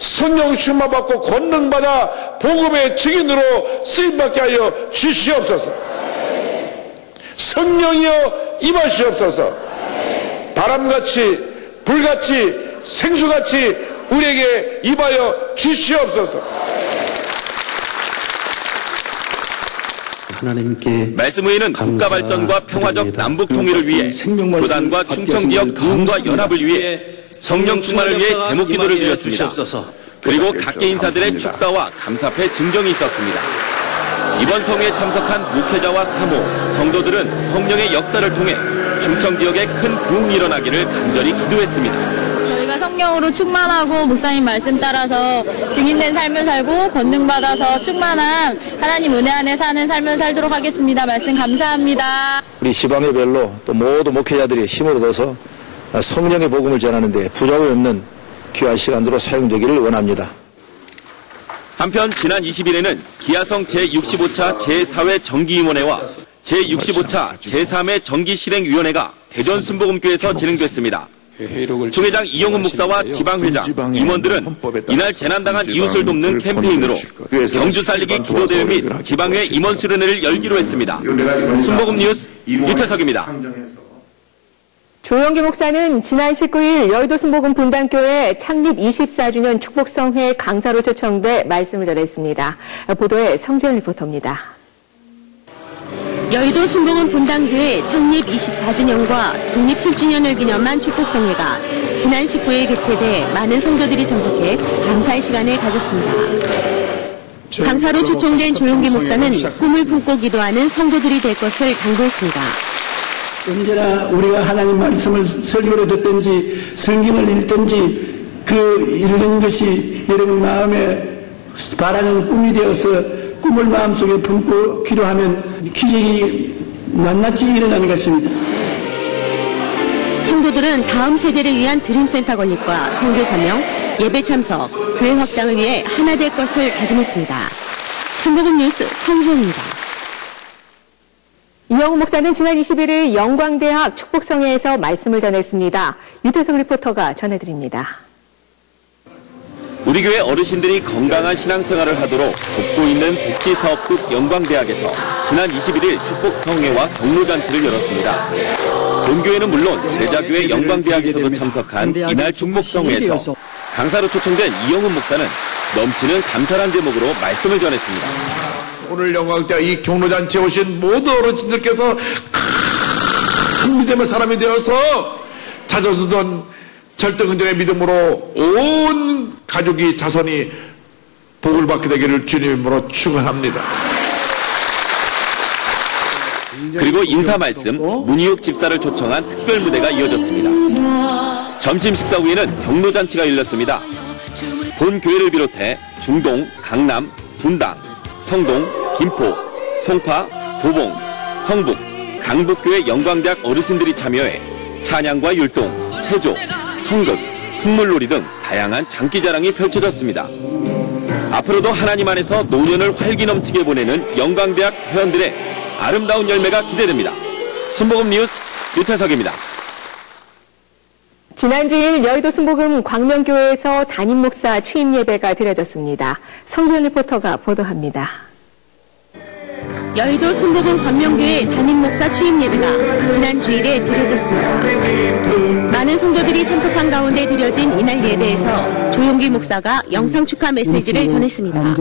성령 충만받고 권능받아 복음의 증인으로 쓰임받게 하여 주시옵소서. 성령이여 임하시옵소서. 바람같이 불같이 생수같이 우리에게 임하여 주시옵소서. 하나님께 말씀 외에는 국가 발전과 평화적 남북 통일을 위해 부단과 충청 지역 도움과 연합을 위해 성령 충만을 위해 제목 기도를 드렸습니다. 그리고 각계 인사들의 축사와 감사패 증정이 있었습니다. 이번 성회에 참석한 목회자와 사모, 성도들은 성령의 역사를 통해 충청 지역에 큰 부흥이 일어나기를 간절히 기도했습니다. 저희가 성령으로 충만하고 목사님 말씀 따라서 증인된 삶을 살고 권능받아서 충만한 하나님 은혜 안에 사는 삶을 살도록 하겠습니다. 말씀 감사합니다. 우리 지방의별로 또 모두 목회자들이 힘을 얻어서 성령의 복음을 전하는 데 부족이 없는 귀한 시간으로 사용되기를 원합니다. 한편 지난 20일에는 기아성 제65차 제4회 정기임원회와 제65차 제3회 정기실행위원회가 대전 순복음교회에서 진행됐습니다. 총회장 이영훈 목사와 지방회장, 임원들은 이날 재난당한 이웃을 돕는 캠페인으로 경주 살리기 기도대회 및 지방회 임원 수련회를 열기로 했습니다. 순복음 뉴스 유태석입니다. 조영기 목사는 지난 19일 여의도 순복음 분당교회 창립 24주년 축복성회 강사로 초청돼 말씀을 전했습니다. 보도에 성재현 리포터입니다. 여의도 순복음 분당교회 창립 24주년과 독립 7주년을 기념한 축복성회가 지난 19일 개최돼 많은 성도들이 참석해 감사의 시간을 가졌습니다. 강사로 초청된 조영기 목사는 꿈을 품고 기도하는 성도들이 될 것을 당부했습니다. 언제나 우리가 하나님 말씀을 설교로 듣든지 성경을 읽든지 그 읽는 것이 여러분 마음에 바라는 꿈이 되어서 꿈을 마음속에 품고 기도하면 기적이 낱낱이 일어나는 것입니다. 성도들은 다음 세대를 위한 드림센터 건립과 선교 사명, 예배 참석, 교회 확장을 위해 하나 될 것을 다짐했습니다. 순복음 뉴스 성지현입니다. 이영훈 목사는 지난 21일 영광대학 축복성회에서 말씀을 전했습니다. 유태석 리포터가 전해드립니다. 우리 교회 어르신들이 건강한 신앙생활을 하도록 돕고 있는 복지사업국 영광대학에서 지난 21일 축복성회와 경로잔치를 열었습니다. 본교회는 물론 제자교회 영광대학에서도 참석한 이날 축복성회에서 강사로 초청된 이영훈 목사는 넘치는 감사란 제목으로 말씀을 전했습니다. 오늘 영광대학 이 경로잔치에 오신 모든 어르신들께서 큰 믿음의 사람이 되어서 찾아주던 절대긍정의 믿음으로 온 가족이 자손이 복을 받게 되기를 주님으로 축원합니다. 그리고 인사 말씀, 문희욱 집사를 초청한 특별 무대가 이어졌습니다. 점심 식사 후에는 경로잔치가 열렸습니다. 본 교회를 비롯해 중동, 강남, 분당, 성동, 김포, 송파, 도봉, 성북, 강북교회 영광대학 어르신들이 참여해 찬양과 율동, 체조, 성극, 흙물놀이 등 다양한 장기자랑이 펼쳐졌습니다. 앞으로도 하나님 안에서 노년을 활기 넘치게 보내는 영광대학 회원들의 아름다운 열매가 기대됩니다. 순복음 뉴스 유태석입니다. 지난 주일 여의도 순복음 광명교회에서 담임 목사 취임 예배가 드려졌습니다. 성지현 리포터가 보도합니다. 여의도 순복음 광명교회 담임 목사 취임 예배가 지난 주일에 드려졌습니다. 많은 성도들이 참석한 가운데 드려진 이날 예배에서 조용기 목사가 영상 축하 메시지를 전했습니다.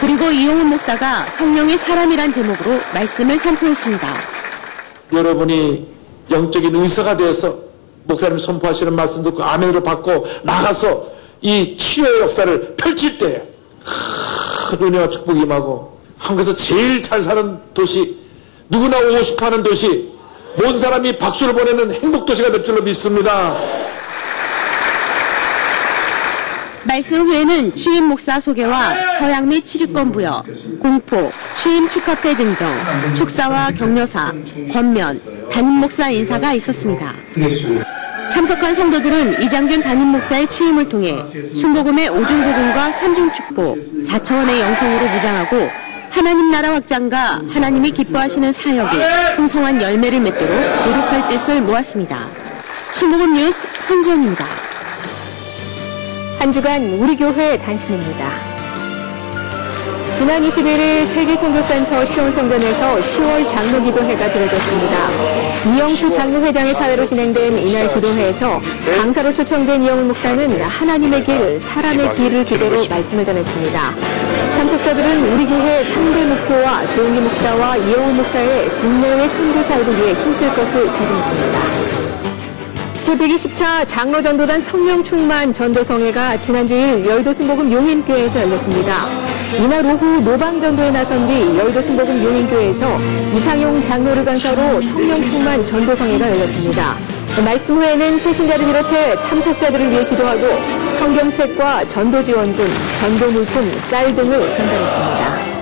그리고 이용훈 목사가 성령의 사람이란 제목으로 말씀을 선포했습니다. 여러분이 영적인 의사가 되어서 목사님 선포하시는 말씀 듣고 아멘으로 받고 나가서 이 치유의 역사를 펼칠 때 큰 은혜와 축복이 임하고 한국에서 제일 잘 사는 도시, 누구나 오고 싶어하는 도시, 모든 사람이 박수를 보내는 행복도시가 될 줄로 믿습니다. 말씀 후에는 취임 목사 소개와 서양 및 치유권 부여, 공포, 취임 축하패 증정, 축사와 격려사, 권면, 담임 목사 인사가 있었습니다. 참석한 성도들은 이장균 담임 목사의 취임을 통해 순복음의 오중복음과 삼중축복, 4차원의 영성으로 무장하고 하나님 나라 확장과 하나님이 기뻐하시는 사역이 풍성한 열매를 맺도록 노력할 뜻을 모았습니다. 순복음 뉴스 성지현입니다. 한 주간 우리 교회 단신입니다. 지난 21일 세계선교센터 시온성전에서 10월 장로기도회가 드려졌습니다. 이영수 장로회장의 사회로 진행된 이날 기도회에서 강사로 초청된 이영훈 목사는 하나님의 길, 사람의 길을 주제로 말씀을 전했습니다. 참석자들은 우리 교회 3대 목표와 조용기 목사와 이영훈 목사의 국내외 선교 사역을 위해 힘쓸 것을 다짐했습니다. 제120차 장로전도단 성령충만 전도성회가 지난 주일 여의도 순복음 용인교회에서 열렸습니다. 이날 오후 노방전도에 나선 뒤 여의도 순복음 용인교회에서 이상용 장로를 강사로 성령충만 전도성회가 열렸습니다. 말씀 후에는 새신자를 비롯해 참석자들을 위해 기도하고 성경책과 전도지원금, 전도물품, 쌀 등을 전달했습니다.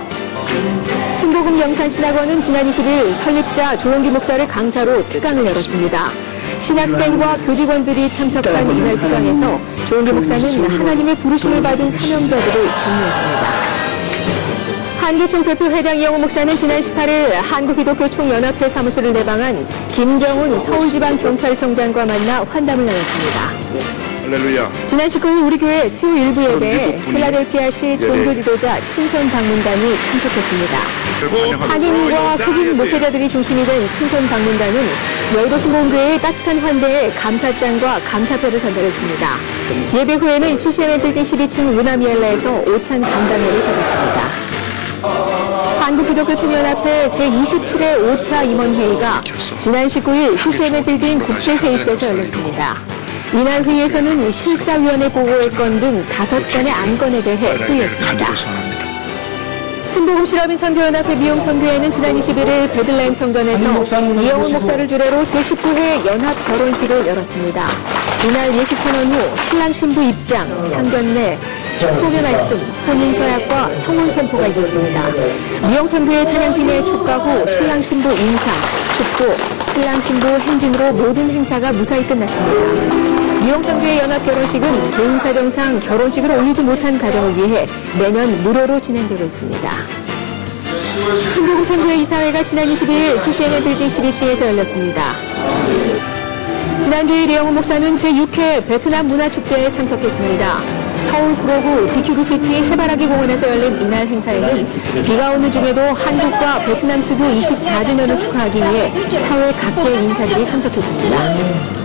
순복음 영산신학원은 지난 20일 설립자 조용기 목사를 강사로 특강을 열었습니다. 신학생과 교직원들이 참석한 이날 특강에서 조용기 목사는 하나님의 부르심을 받은 사명자들을 격려했습니다. 한기총대표 회장 이영훈 목사는 지난 18일 한국기독교총연합회 사무실을 내방한 김정훈 서울지방경찰청장과 만나 환담을 나눴습니다. 할렐루야. 지난 19일 우리 교회 수요 일부 예배에 필라델피아시 종교 지도자 친선 방문단이 참석했습니다. 한인과 흑인 목회자들이 중심이 된 친선 방문단은 여의도 순복음교회의 따뜻한 환대에 감사장과 감사표를 전달했습니다. 예배 후에는 CCM 빌딩 12층 루나미엘라에서 오찬 간담회를 가졌습니다. 한국기독교총연합회 제27회 5차 임원회의가 지난 19일 CCM 빌딩 국제회의실에서 열렸습니다. 이날 회의에서는 실사위원회 보고의 건 등 5건의 안건에 대해 회의했습니다. 순복음 실업인 선교연합회 미용선교회는 지난 21일 베들레헴 성전에서 이영훈 목사를 주례로 제19회 연합 결혼식을 열었습니다. 이날 예식 선언 후 신랑 신부 입장, 상견례, 축복의 말씀, 혼인서약과 성혼 선포가 있었습니다. 미용선교회 찬양팀의 축가 후 신랑 신부 인사, 축복, 신랑 신부 행진으로 모든 행사가 무사히 끝났습니다. 미용선교회 연합 결혼식은 개인 사정상 결혼식을 올리지 못한 가정을 위해 매년 무료로 진행되고 있습니다. 순복음 선교회 이사회가 지난 22일 CCM 빌딩 12층에서 열렸습니다. 지난주일 이영훈 목사는 제6회 베트남 문화축제에 참석했습니다. 서울 구로구 디큐브시티 해바라기 공원에서 열린 이날 행사에는 비가 오는 중에도 한국과 베트남 수교 24주년을 축하하기 위해 사회 각계의 인사들이 참석했습니다.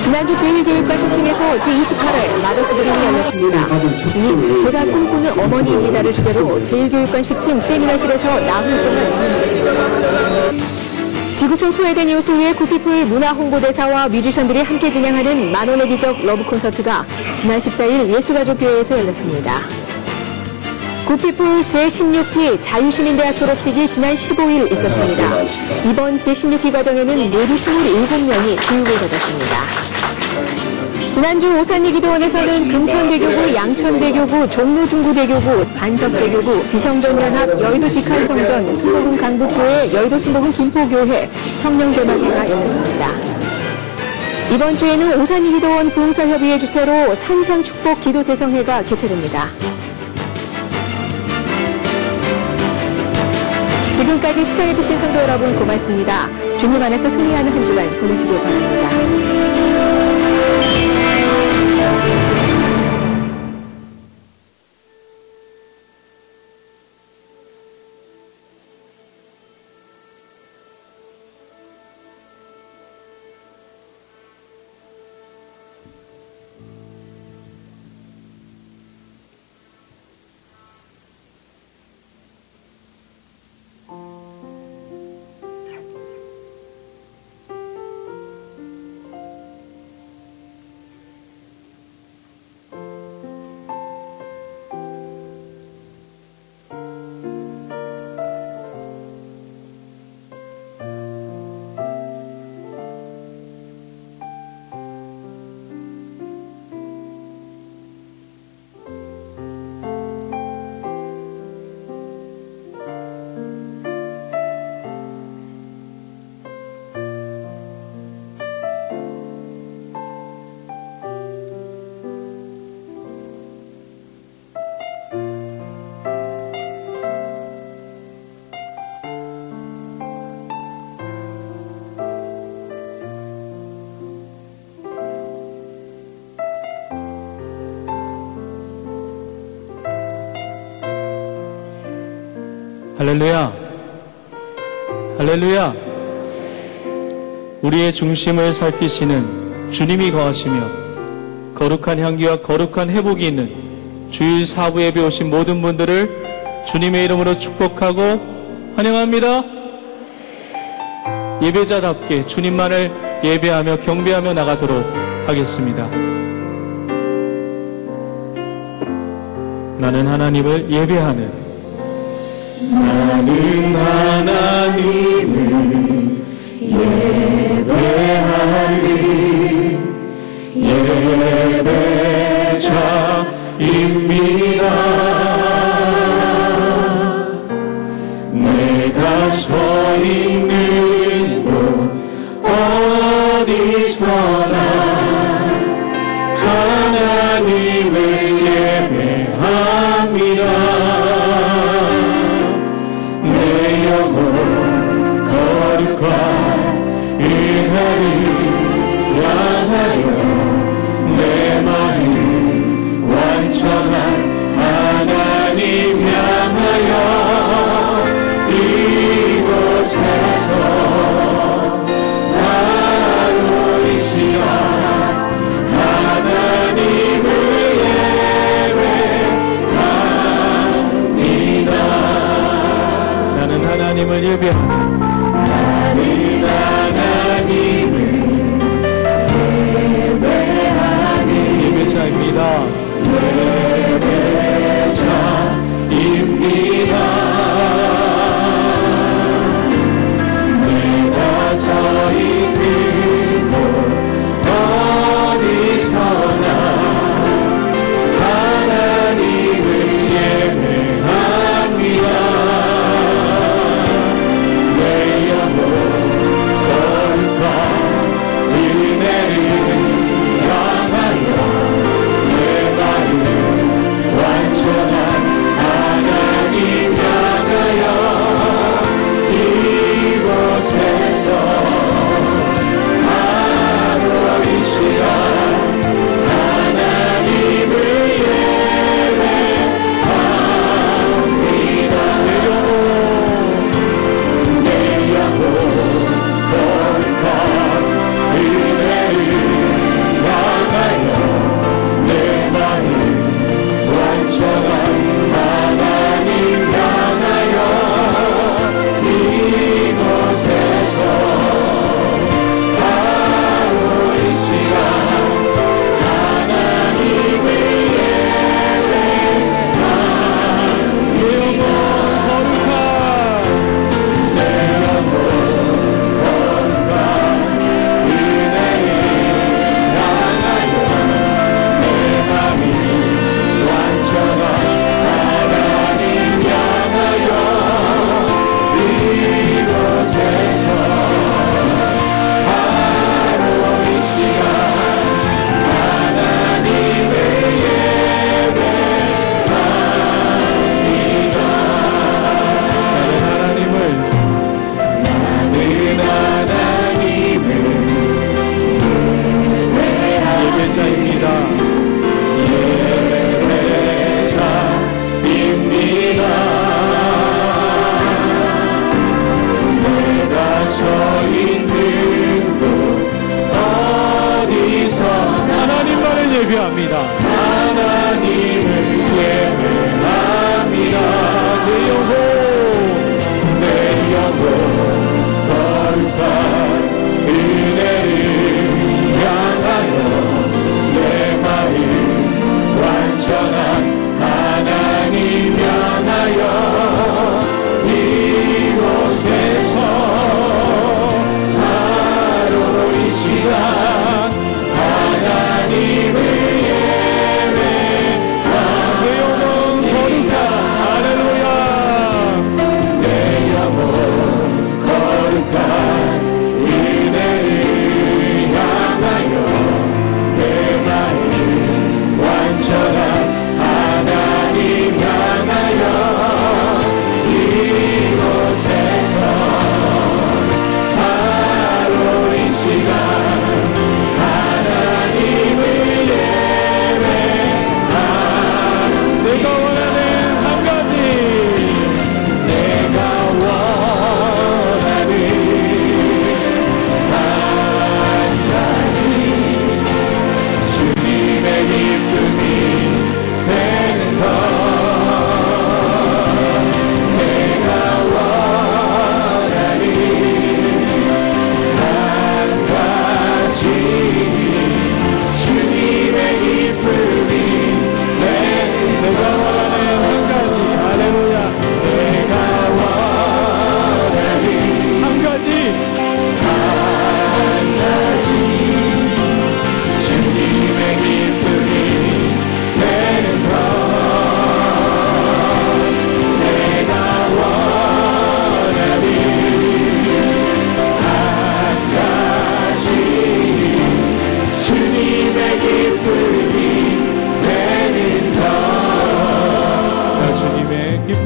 지난주 제1교육관 10층에서 제28회 마더스 그림이 열렸습니다. 주님, 제가 꿈꾸는 어머니입니다를 주제로 제1교육관 10층 세미나실에서 나흘 동안 진행했습니다. 지구촌 소외된 이웃을 위해 굿피플 문화홍보대사와 뮤지션들이 함께 진행하는 만원의 기적 러브 콘서트가 지난 14일 예수가족교회에서 열렸습니다. 굿피플 제16기 자유시민대학 졸업식이 지난 15일 있었습니다. 이번 제16기 과정에는 모두 27명이 교육을 받았습니다. 지난주 오산리기도원에서는 금천대교구, 양천대교구, 종로중구대교구, 반석대교구, 지성전연합, 여의도 직할성전, 순복음 강북교회, 여의도 순복음 김포교회, 성령대만회가 열렸습니다. 이번 주에는 오산리기도원 부흥사협의회 주최로 산상축복 기도대성회가 개최됩니다. 지금까지 시청해주신 성도 여러분 고맙습니다. 주님 안에서 승리하는 한 주간 보내시길 바랍니다. 할렐루야. 할렐루야. 우리의 중심을 살피시는 주님이 거하시며 거룩한 향기와 거룩한 회복이 있는 주일 사부 예배 오신 모든 분들을 주님의 이름으로 축복하고 환영합니다. 예배자답게 주님만을 예배하며 경배하며 나가도록 하겠습니다. 나는 하나님을 예배하는 나는 하나님을 예배하는 예배자입니다. 내가 서 있는 곳 어디서나 하나님을 예배합니다. 하나님 향하여 이곳에서 바로 이 시간 하나님을 예배합니다. 나는 하나님을 예배합니다. 나는 하나님을 예배하는 예배자입니다. 예배자입니다. 내가 서 있는 곳 어디서나 하나님을 예배합니다. 내 영혼 거룩한 은혜를 향하여 완전한 하나님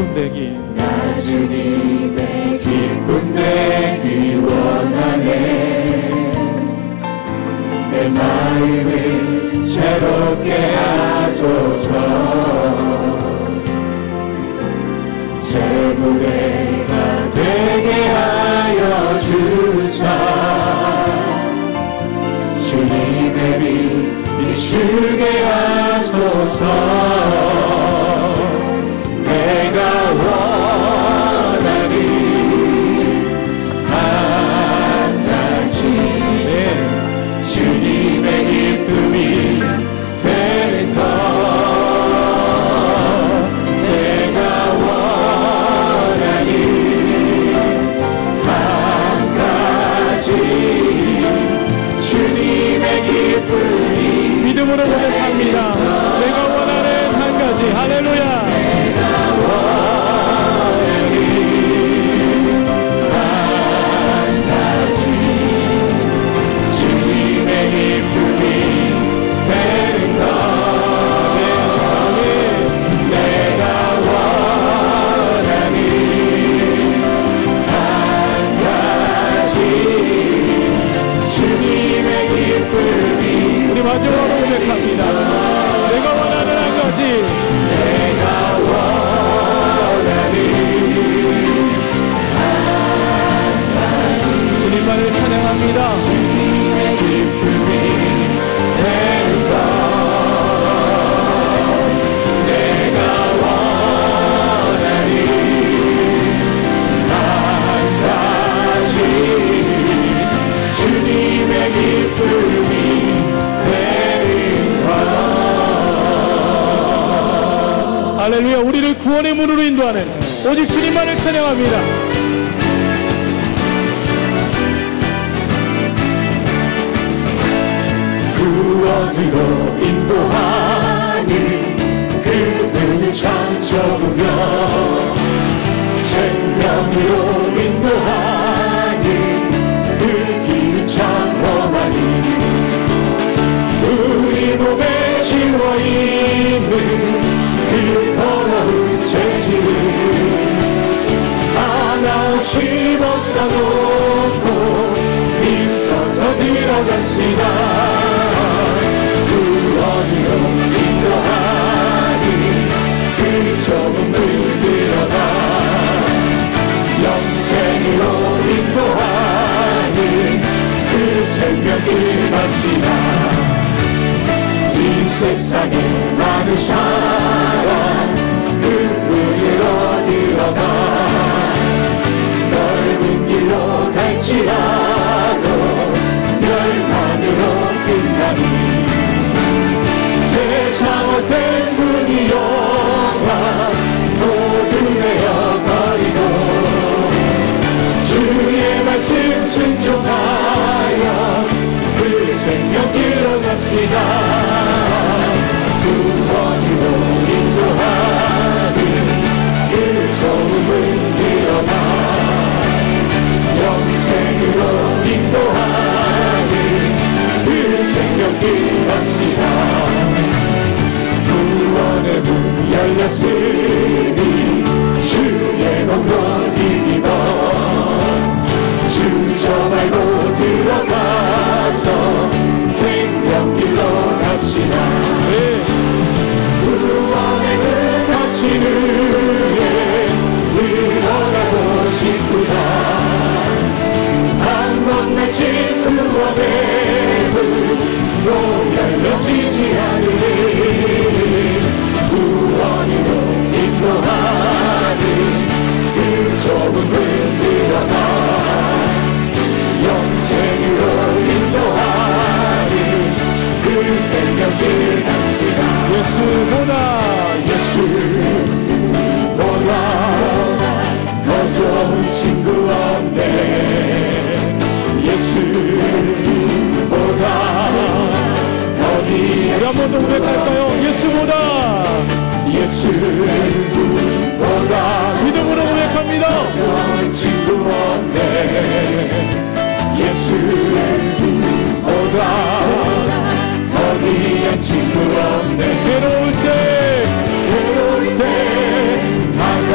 기쁨 되기 나 주님의 기쁨 되기 원하네. 내 마음을 새롭게 하소서. 새 무대가 되게 하여 주사. 주님의 빛 비추게 하소서. 내가 원하니 한 가지 주님의 기쁨이 되는 것. 내가 원하니 한 가지 주님의 기쁨이 믿음으로 고백합니다. 내가 원하는 한 가지. 할렐루야. 우리 마지막으로 고백합니다. 내가 원하는 한 가지. 내가 원하니 한 가지. 주님만을 찬양합니다. 주님의 기쁨이 되는 것. 내가 원하니 한 가지. 주님의 기쁨이 할렐루야. 우리를 구원의 문으로 인도하는 오직 주님만을 찬양합니다. 구원으로 인도하니 그분을 참 좋으며 생명으로 인도하니 그 길은 참 험하니 우리 몸에 지워있는 그 더러운 죄질을 하나없이 벗어놓고 힘써서 들어갑시다. 구원으로 인도하니 그 좁은 문 들어가 영생으로 인도하니 그 생명길 갑시다. 이 세상에 많은 사람 그 문으로 들어가 넓은 길로 갈지라도 멸망으로 끝나니 세상 어떤 문이 영화 모두 내어버리고 주의 말씀 순종하여 그 생명길로 갑시다. 구원으로 인도하는 그 좁은 문 들어가 영생으로 인도하는 그 생명길 갑시다. 구원의 문 열렸으니 주의 공로 힘입어 주 저 말고 들어가서 생명길로 갑시다. 구원의 문 닫힌 후에 들어가고 싶구나. 한 번 닫힌 구원의 문 열려지지 않으니 구원으로 인도하는 그 좁은 문 들어가 영생으로 인도하는 그 생명길 갑시다. 예수보다 더 좋은 친구 없네. 예수보다 더 귀한 우리 한 번 더 고백할까요? 예수보다 믿음으로 고백합니다. 더 좋은 친구 없네. 예수보다 더 귀한 친구 없네. 괴로울 때 다가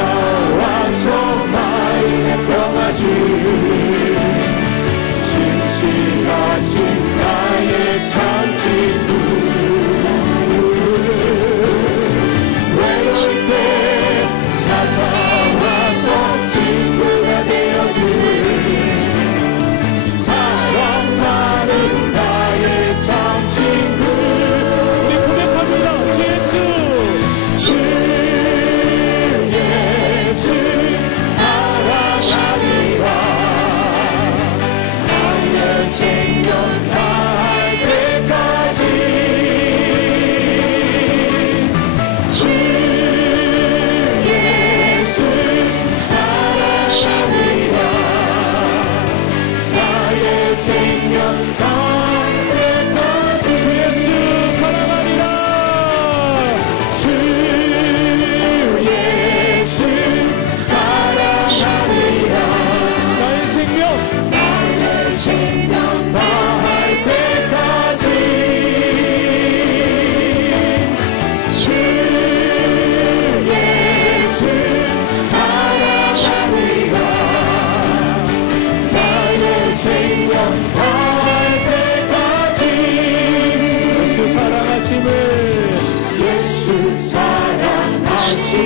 예수 사랑하시는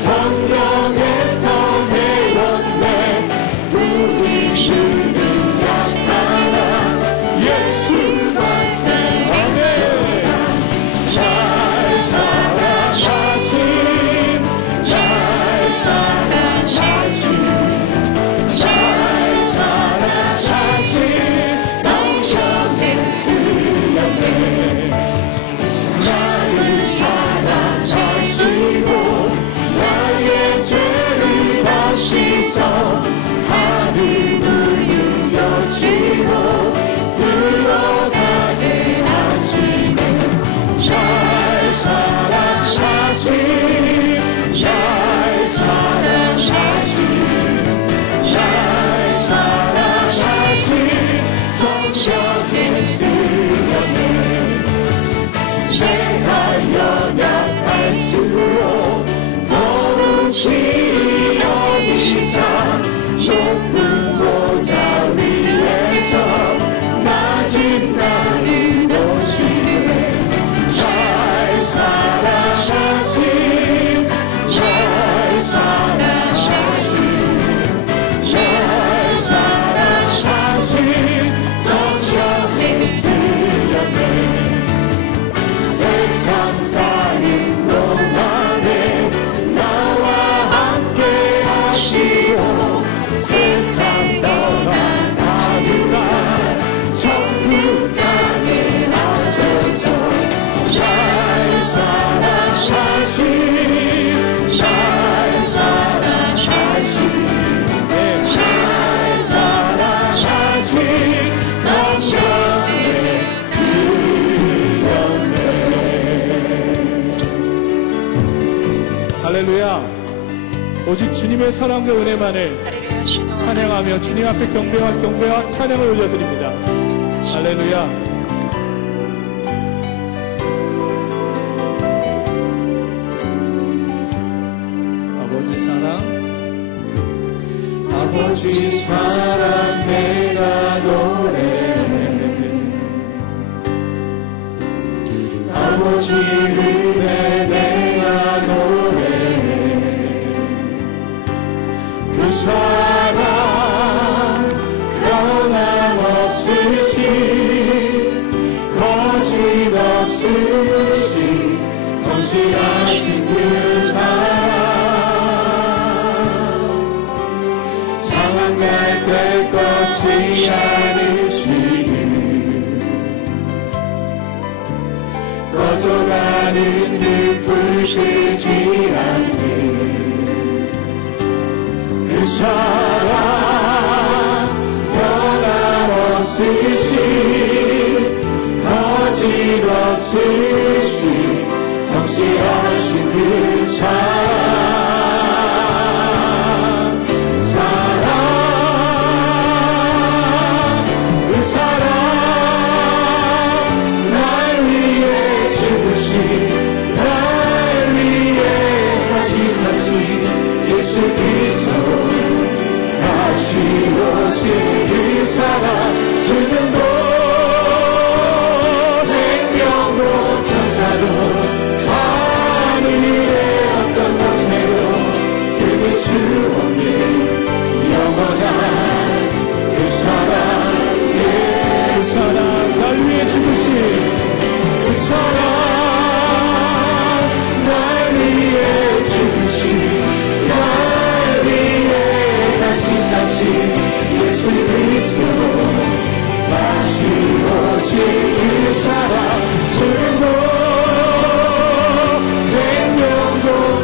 성경에서 배웠네. 우리들을 약하나 예수가 사랑해. 날 사랑하신 날 사랑하신 날 사랑하신 성령의 수련회. 나를 사랑하시고 나의 죄를 다 씻어 하늘 우유 여시고 들어가게 하시네. 날 사랑하신 날 사랑하신 날 사랑하신 성령의 수련회. 내가 연약할수록 거룩히 여기사 높은 보좌 위에서 낮은 나를 보시네. 날 사랑하신 날 사랑하신 날 사랑하신 성령의 수련회. 세상 사는 동안에 나와 함께 하시오. 세상 떠나가느라 천국 가게 하소서. 날 사랑하신 날 사랑하신 날 사랑하신 성령의 할렐루야. 오직 주님의 사랑과 은혜만을 찬양하며 주님 앞에 경배와 찬양을 올려드립니다. 할렐루야. 아버지 사랑 내가 노래해. 아버지 은혜 내가 노래해. 그 사랑 변함없으시 거짓없으시 성실하신 그 사랑. 상한 날 때 꺾지 않으시는 꺼져가는 듯 돌리지 않는 그 사랑 변함없으시 거짓없으시 성실하신 그 사랑. 그 사랑 날 위해 죽으신 날 위해 다시 사신 예수 그리스도 다시 오신 그 사랑. 생명도 생명도 천사도 하늘의 어떤 것에도 이길 수 없는 영원한 그 사랑. 그 사랑 날 위해 죽으신 그 사랑 날 위해 죽으신 날 위해 다시 사신 예수 그리스도 다시 오신 그 사랑. 생명도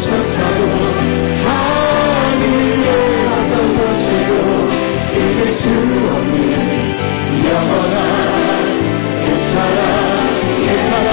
천사도 하늘의 어떤 곳에도 이길 수 없는 영원한 그 사랑. 그 사랑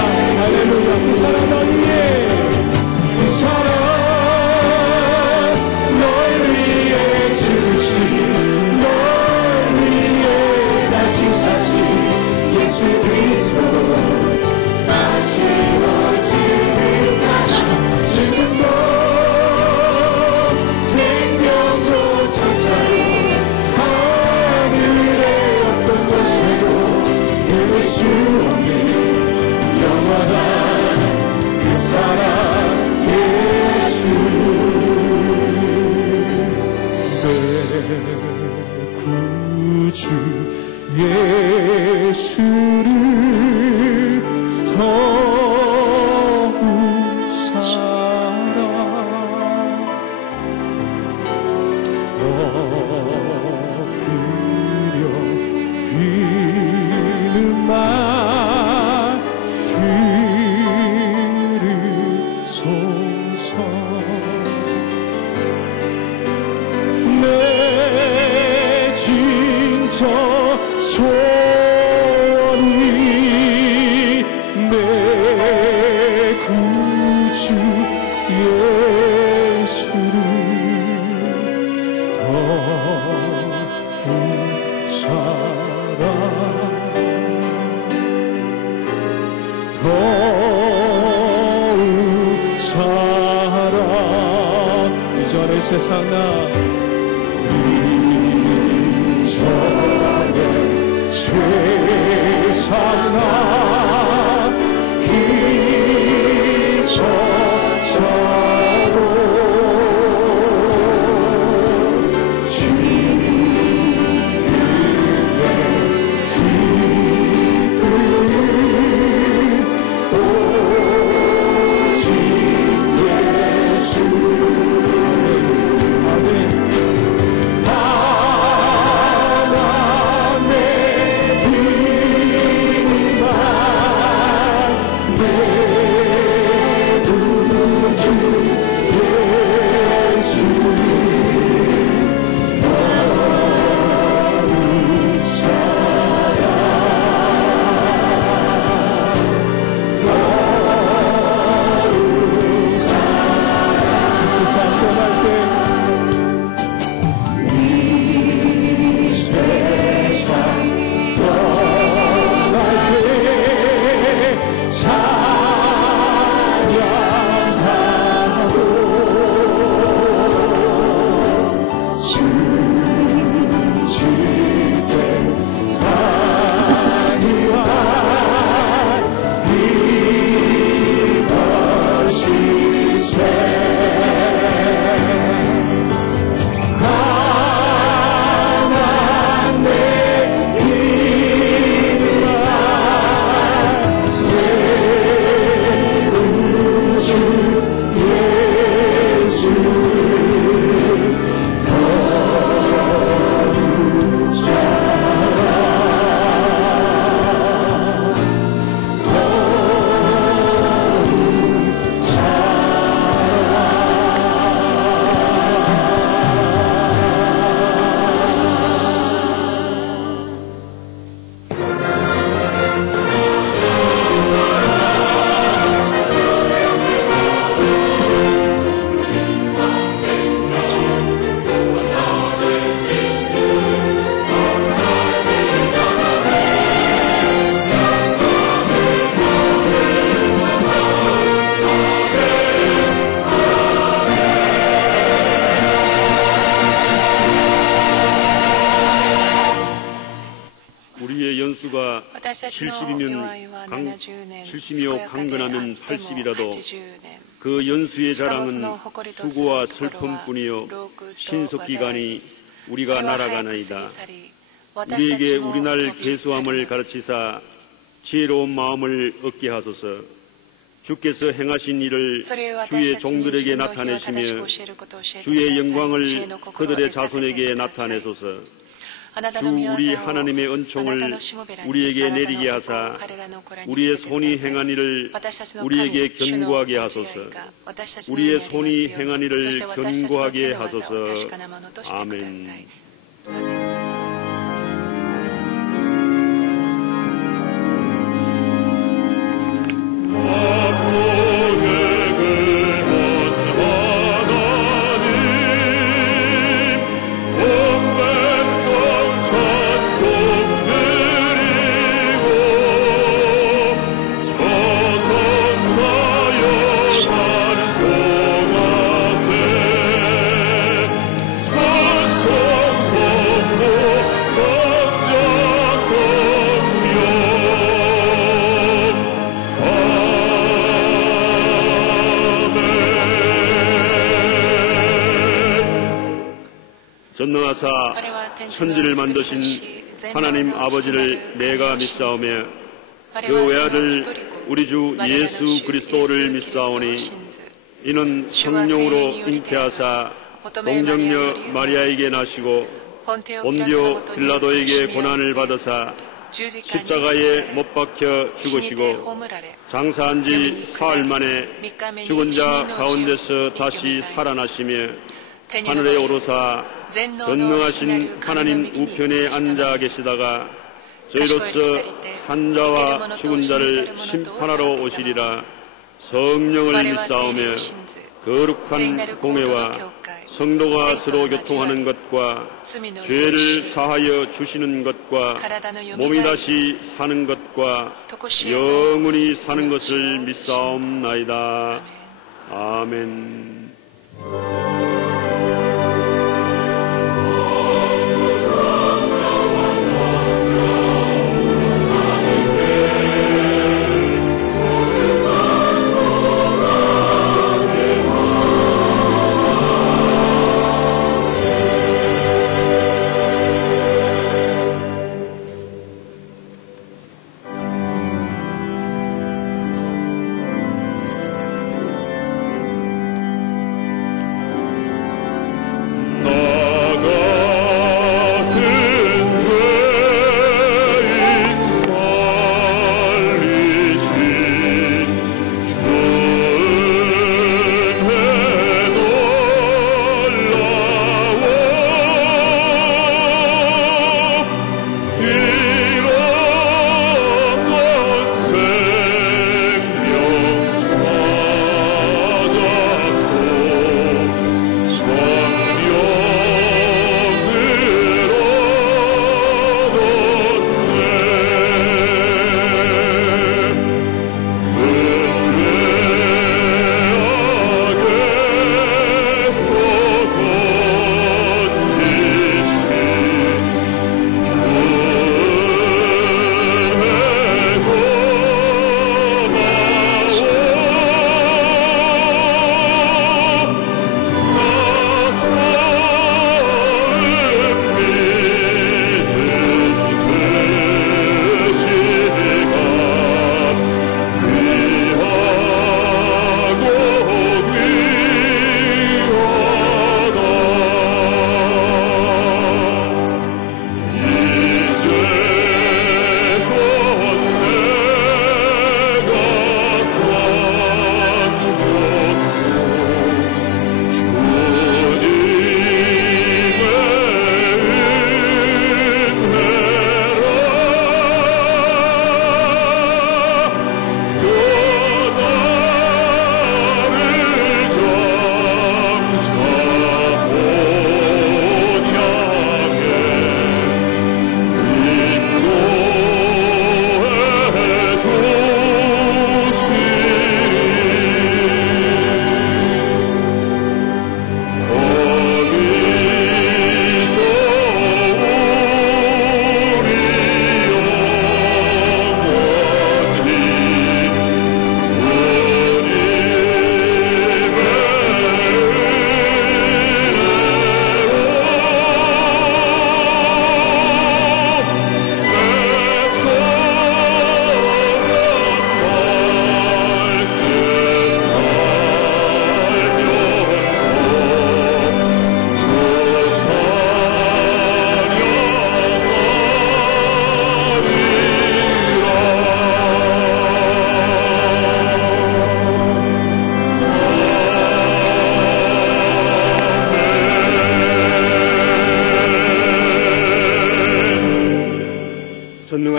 세상 나 세상 나 기적자로 우리의 연수가 70이면 70이요 강건하면 80이라도 그 연수의 자랑은 수고와 슬픔뿐이요 신속기간이 우리가 날아가나이다. 우리에게 우리날 계수함을 가르치사 지혜로운 마음을 얻게 하소서. 주께서 행하신 일을 주의 종들에게 나타내시며 주의 영광을 그들의 자손에게 나타내소서. 주 우리 하나님의 은총을 우리에게 내리게 하사 우리의 손이 행한 일을 우리에게 견고하게 하소서. 우리의 손이 행한 일을 견고하게 하소서. 아멘. 전능하사 천지를 만드신 하나님 아버지를 내가 믿사오며 그 외아들 우리 주 예수 그리스도를 믿사오니 이는 성령으로 잉태하사 동정녀 마리아에게 나시고 본디오 빌라도에게 고난을 받으사 십자가에 못 박혀 죽으시고 장사한 지 사흘 만에 죽은 자 가운데서 다시 살아나시며 하늘에 오르사 전능하신 하나님 우편에 앉아 계시다가 저희로서 산자와 죽은 자를 심판하러 오시리라. 성령을 믿사오며 거룩한 공회와 성도가 서로 교통하는 것과 죄를 사하여 주시는 것과 몸이 다시 사는 것과 영원히 사는 것을 믿사옵나이다. 아멘.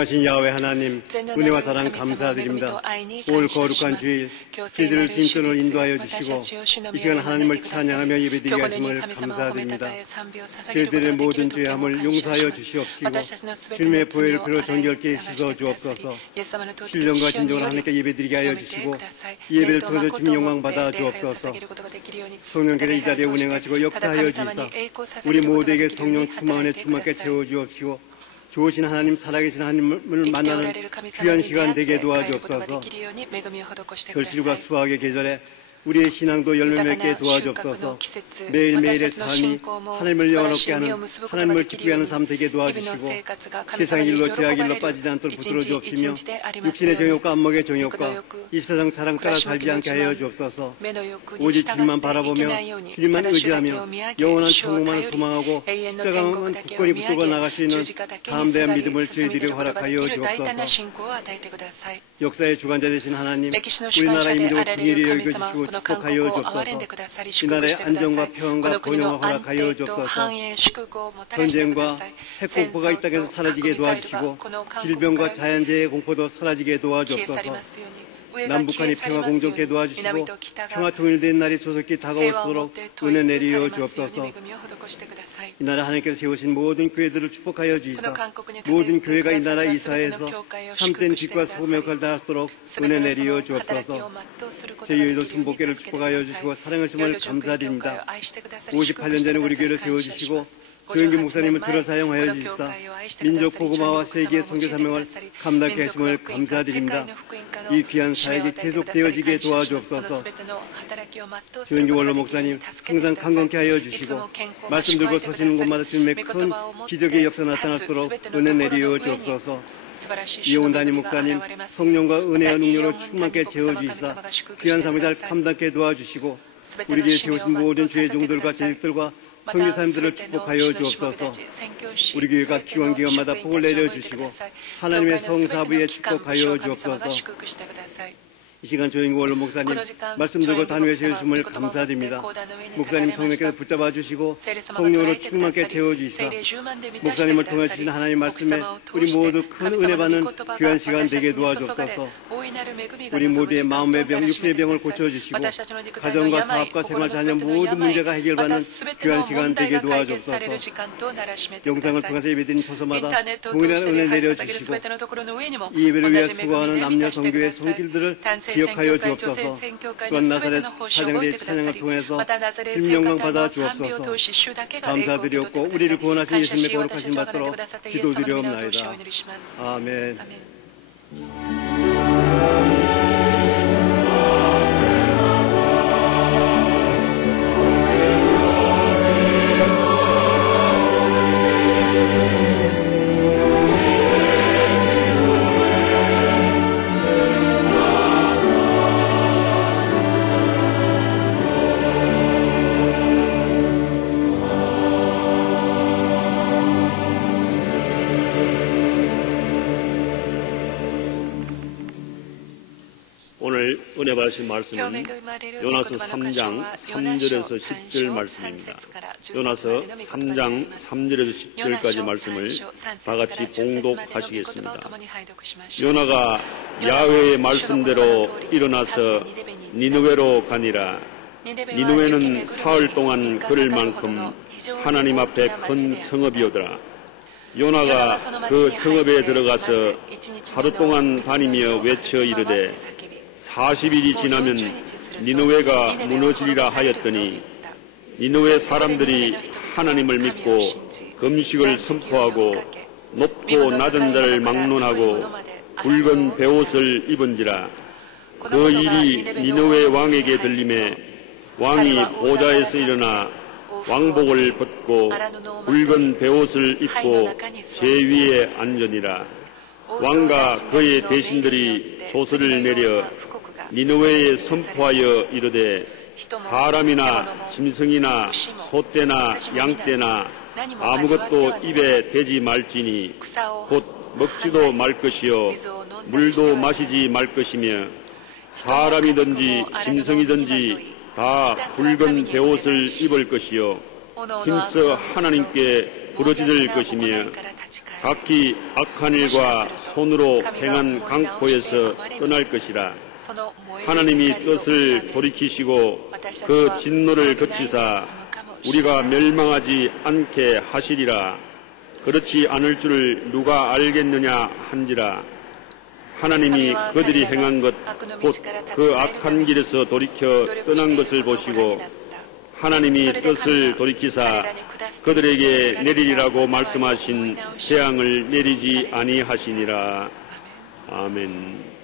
전능하신 야훼 하나님, 은혜와 사랑 감사드립니다. 올 거룩한 주일, 저희들을 진전으로 인도하여 주시고 이 시간 하나님을 찬양하며 예배드리게 하심을 감사드립니다. 저희들의 모든 죄함을 용서하여 주시옵시고 주님의 보혈을 피로 정결케 씻어 주옵소서. 신령과 진정으로 하나님께 예배드리게 하여 주시고 이 예배를 통해서 주님 영광 받아 주옵소서. 성령께서 이 자리에 운행하시고 역사하여 주시사 우리 모두에게 성령 충만에 충만케 채워 주옵시고 좋으신 하나님, 살아계신 하나님을 만나는 귀한 시간 되게 도와주옵소서. 결실과 수확의 계절에 우리의 신앙도 열매 맺게 도와주옵소서. 매일매일의 삶이 하나님을 영화롭게 하는, 하나님을 기쁘게 하는 삶 되게 도와주시고 세상의 일로 죄악의 일로 빠지지 않도록 붙들어 주옵시며 육신의 정욕과 안목의 정욕과 이 세상 자랑 따라 살지 않게 하여 주옵소서. 오직 주님만 바라보며 주님만 의지하며 영원한 천국만 소망하고 십자가만 굳건히 붙들고 나가시는 담대한 믿음을 저희들에게 허락하여 주옵소서. 역사의 주관자 되신 하나님, 우리나라 인민을 긍휼히 여겨주시고 축복하여 주옵소서. 이 나라의 안정과 평안과 번영을 허락하여 주옵소서. 전쟁과 핵공포가 이 땅에서 사라지게 도와주시고 질병과 자연재해 공포도 사라지게 도와주옵소서. 남북한이 평화 공존케 도와주시고 평화 통일된 날이 조속히 다가올수록 은혜 내리어 주옵소서. 이 나라 하나님께서 세우신 모든 교회들을 축복하여 주시사 모든 교회가 이 나라 이 사회에서 참된 빛과 소금의 역할을 다할수록 은혜 내리어 주옵소서. 저희도 순복계를 축복하여 주시고 사랑하심을 감사드립니다. 58년 전에 우리 교회를 세워주시고 조영기 목사님을 들어 사용하여 주시사 민족 복음화와 세계의 선교 사명을 감당케 하심을 감사드립니다. 이 귀한 사역이 계속되어지게 도와주옵소서. 조영기 원로 목사님 항상 강건케 하여 주시고 말씀 들고 서시는 곳마다 주님의 큰 기적의 역사 나타날수록 은혜 내리어 주옵소서. 이용훈 담임 목사님 성령과 은혜와 능력으로 충만케 채워주시사 귀한 삶을 잘 감당케 도와주시고 우리 교회에 세우신 모든 주의 종들과 재직들과 선교사님들을 축복하여 주옵소서. 우리 교회가 기원기간마다 복을 내려주시고 하나님의 성사부에 축복하여 주옵소서. 이 시간 조영기 원로 목사님 말씀 들고 단위에 세우심을 감사드립니다. 목사님 성령께서 붙잡아 주시고 성령으로 충만케 채워주시사 목사님을 통해 주신 하나님 말씀에 우리 모두 큰 은혜 받는 귀한 시간 되게 도와주옵소서. 우리 모두의 마음의 병, 육신의 병을 고쳐주시고 가정과 사업과 생활, 자녀 모든 문제가 해결받는 귀한 시간 되게 도와주옵소서. 영상을 통해서 예배드린 초소마다 동일한 은혜 내려주시고 이 예배를 위해 수고하는 남녀 성교의 손길들을 기억하여 주옵소서. 또한 나사렛 사장대의 찬양을 통해서 주님 영광 받아 주옵소서. 감사드리옵고 우리를 구원하신 예수님의 거룩하신 받도록 기도드리옵나이다. 아멘. 오늘 은혜 받으신 말씀은 요나서 3장 3절에서 10절 말씀입니다. 요나서 3장 3절에서 10절까지 말씀을 다같이 봉독하시겠습니다. 요나가 야훼의 말씀대로 일어나서 니느웨로 가니라. 니느웨는 사흘 동안 걸을 만큼 하나님 앞에 큰 성읍이오더라. 요나가 그 성읍에 들어가서 하루 동안 다니며 외쳐 이르되 40일이 지나면 니느웨가 무너지리라 하였더니 니느웨 사람들이 하나님을 믿고 금식을 선포하고 높고 낮은 자를 막론하고 붉은 베옷을 입은지라. 그 일이 니느웨 왕에게 들림에 왕이 보좌에서 일어나 왕복을 벗고 붉은 베옷을 입고 제 위에 앉으니라. 왕과 그의 대신들이 소설을 내려 니느웨에 선포하여 이르되 사람이나 짐승이나 소떼나 양떼나 아무것도 입에 대지 말지니 곧 먹지도 말 것이요 물도 마시지 말 것이며 사람이든지 짐승이든지 다 붉은 베옷을 입을 것이요 힘써 하나님께 부르짖을 것이며 각기 악한 일과 손으로 행한 강포에서 떠날 것이라. 하나님이 뜻을 돌이키시고 그 진노를 그치사 우리가 멸망하지 않게 하시리라. 그렇지 않을 줄을 누가 알겠느냐 한지라. 하나님이 그들이 행한 것 곧 그 악한 길에서 돌이켜 떠난 것을 보시고 하나님이 뜻을 돌이키사 그들에게 내리리라고 말씀하신 재앙을 내리지 아니하시니라. 아멘.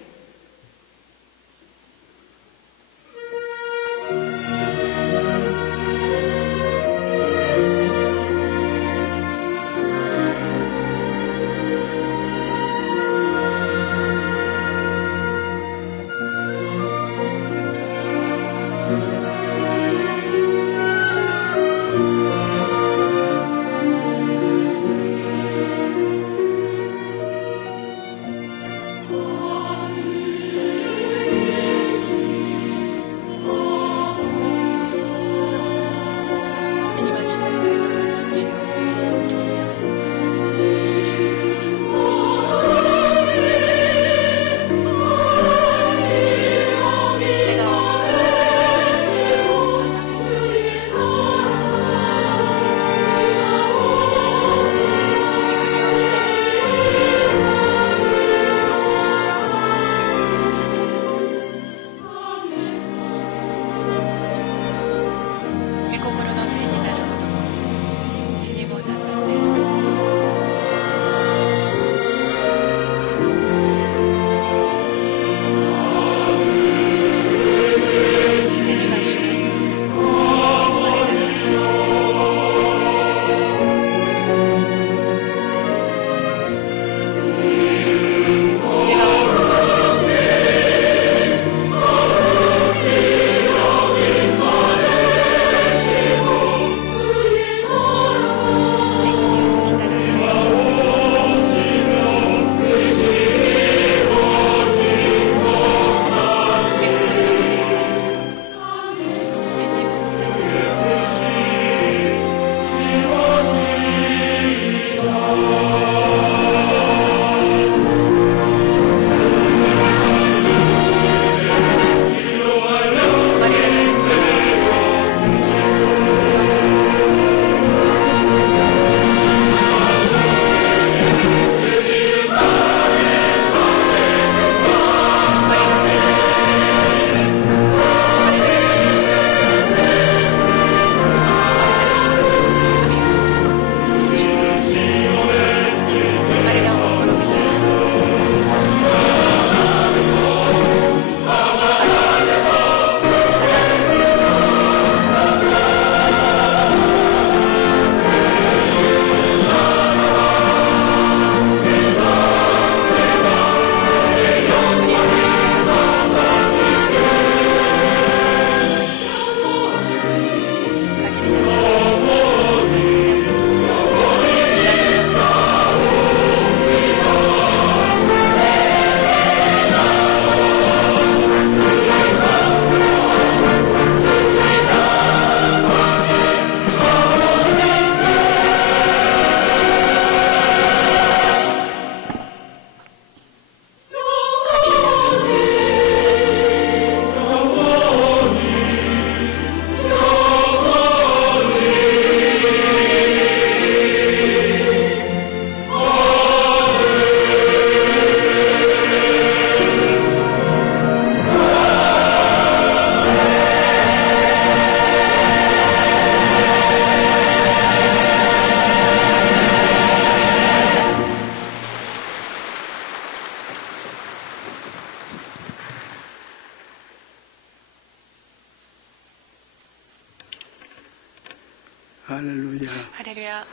할렐루야. 할렐루야.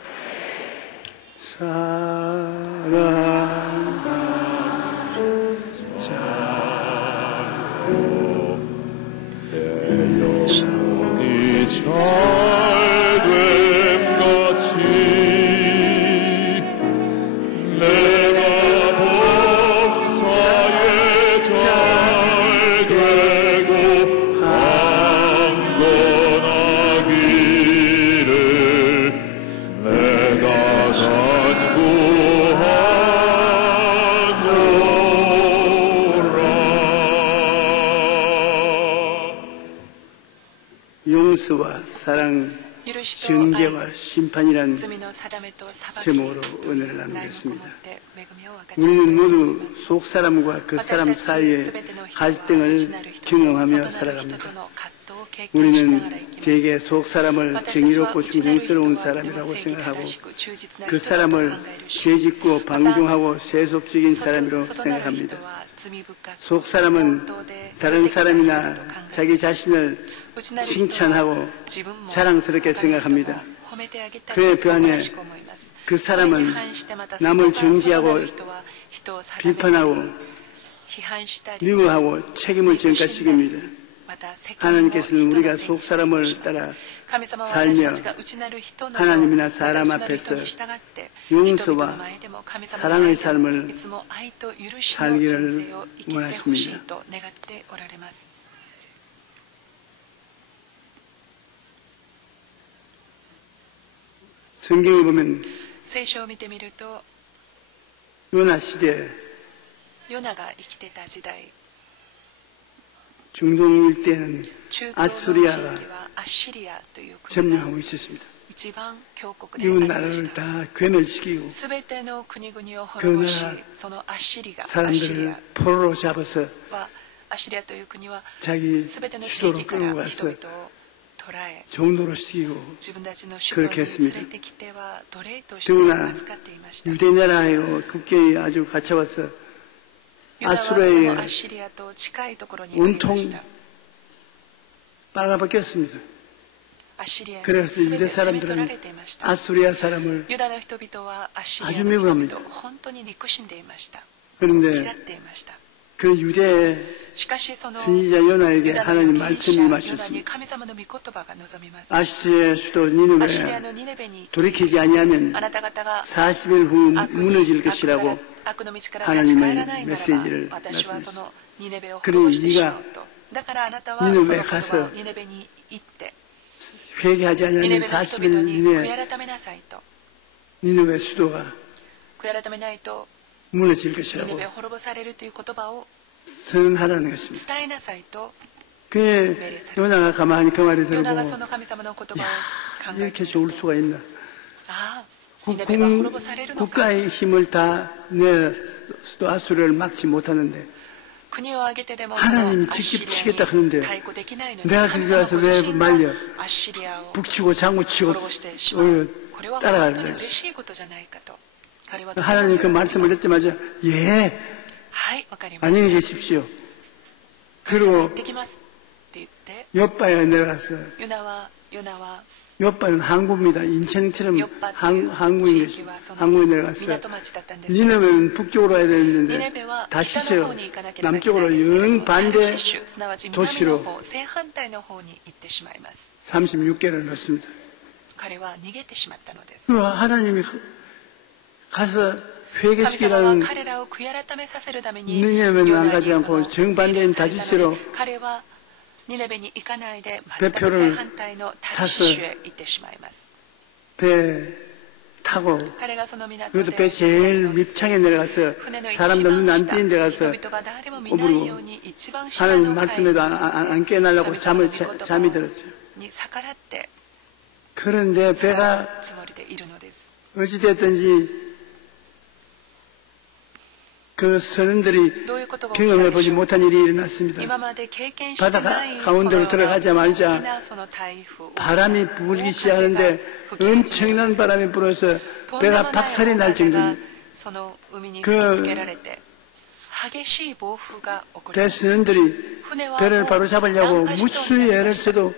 사랑하는 자요 내 영혼이 잘됨 같이 내가 범사에 잘되고 강건하기를 내가 간구하노니 용서와 사랑, 정죄와 심판이란 제목으로 은혜를 나누겠습니다. 우리는 모두 속 사람과 그 사람 사이의 갈등을 경험하며 살아갑니다. 우리는 대개 속 사람을 정의롭고 충성스러운 사람이라고 생각하고 그 사람을 죄짓고 방종하고 세속적인 사람이라고 생각합니다. 속 사람은 다른 사람이나 자기 자신을 칭찬하고 자랑스럽게 생각합니다. 그에 반해 그 사람은 남을 정죄하고 비판하고 미워하고 책임을 전가시킵니다. 하나님께서는 우리가 속 사람을 따라 살며 하나님이나 사람 앞에서 용서와 사랑의 삶을 살기를 원하십니다. 성경에 보면 요나 시대 중동 일대는 아수리아가 점령하고 있었습니다. 이웃 나라를 다 괴멸시키고 그 나라 사람들을 포로로 잡아서 자기 수도로 끌고 가서 종로로 시키고 그렇게 했습니다. 더구나 유대 나라의 국경이 아주 갇혀와서 아수리아의 온통 빨아먹혔습니다. 그래서 유대 사람들은 아수리아 사람을 아주 미워합니다. 그런데 그 유대의 선지자 요나에게 하나님 말씀이 임하셨습니다. 아수리아 수도 니느웨에 돌이키지 아니하면 40일 후 무너질 것이라고 하나님의 메시지를 말씀했습니다. 그러니 네가 니느웨에 가서 회개하지 않으면 40일 이내에 니느웨 수도가 무너질 것이라고 선언하라는 것입니다. 그에 요나가 가만히 그 말을 들고 이렇게 좋을 수가 있나. 국가의 힘을 다 내서도 아수리아를 막지 못하는데 하나님이 직접 치겠다 하는데 내가 거기 가서 왜 말려 북치고 장구치고 따라가는 거지. 하나님 그 말씀을 듣자마자 안녕히 계십시오. 그리고 욥바에 내려가서 욥바는 항구입니다. 인천처럼 항구에 내려가서 니느웨는 북쪽으로 와야 되는데 다시서 남쪽으로 영 반대 도시로 36개를 넣습니다. 하나님이 가서 회개시키라는 니느웨는 안 가지 않고 정반대인 다시스로 배표를 사서 배 타고 그것도 배 제일 밑창에 내려가서 사람들 눈 안 띄는 데 가서 오므로 하나님 말씀에도 안 깨어나려고 잠이 들었어요. 그런데 배가 어찌됐든지 그 선원들이 경험해보지 못한 일이 일어났습니다. 바다 가운데로 들어가자마자 바람이 불기 시작하는데 엄청난 바람이 불어서 배가 박살이 날 정도입니다. 그 배 선원들이 배를 바로 잡으려고 무수히 애를 써도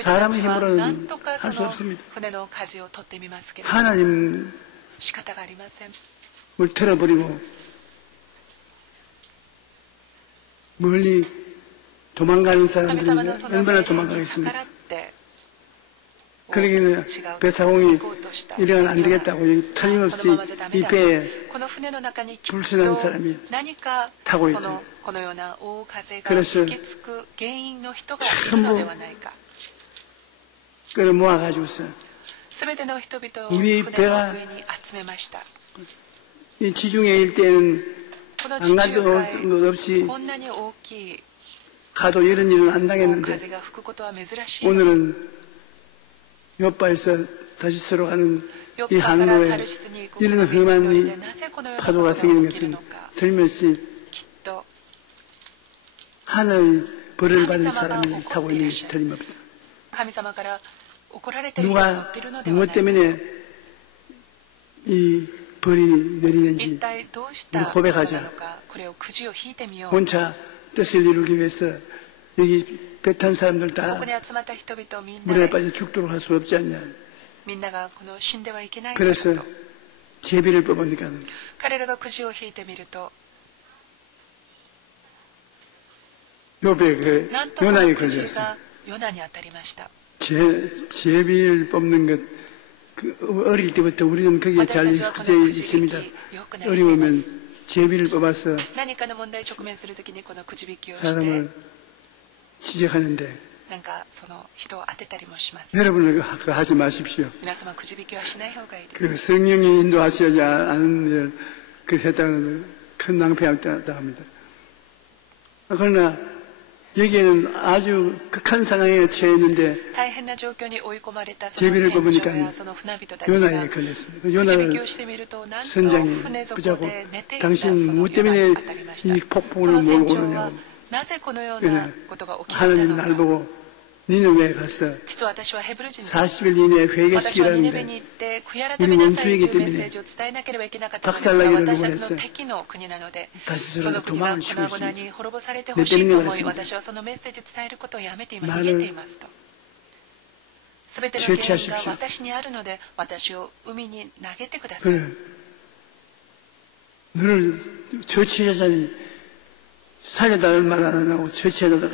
사람의 힘으로는 할 수 없습니다. 하나님을 틀어버리고 멀리 도망가는 사람들이 얼마나 도망가겠습니다. 그러기는 배사공이 이래는 안 되겠다고 여기 틀림없이 이 배에 불순한 사람이 타고 있죠. 그래서 전부 끌어모아가지고서 우리 배가 이 지중해 일대에는 안 가도 것 없이 가도 이런 일은 안 당했는데 오늘은 요바에서 다시스로 가는 이 항로에 이런 험한 파도가 생기는 것은 들면서 하늘의 벌을 받은 사람이 타고 있는 것이 틀림없다. 누가 무엇 때문에 이 벌이 내리는지 우리 고백하자. 혼자 뜻을 이루기 위해서 여기 배 탄 사람들 다 물에 빠져 죽도록 할 수 없지 않냐. 그래서 제비를 뽑으니까 요배 그 요나에 걸렸어요. 제비를 뽑는 것, 그 어릴 때부터 우리는 거기에 잘 익숙해 있습니다. 어려우면 제비를 뽑아서 사람을 지적하는데 여러분은 그거 하지 마십시오. 그 성령이 인도하셔야지 않은 일, 그 했다는 큰 낭패였다 합니다. 그러나 여기에는 아주 극한 상황에 처했는데 제비를 뽑으니까 요나에 걸렸습니다. 요나를 선장이 붙잡고 당신 무엇 때문에 이 폭풍을 몰고 오느냐고. 하나님 날 보고 니느웨에 가서 40일 이내에 회개시키라는데 우리 원수이기 때문에 박살나기를 원했어요. 다시 저는 도망을 치고 있습니다. 내 때문에 그랬습니다. 나를 처치하십시오. 그래. 너를 처치하자니 살려달라는 말 안 하고 처치해달라고.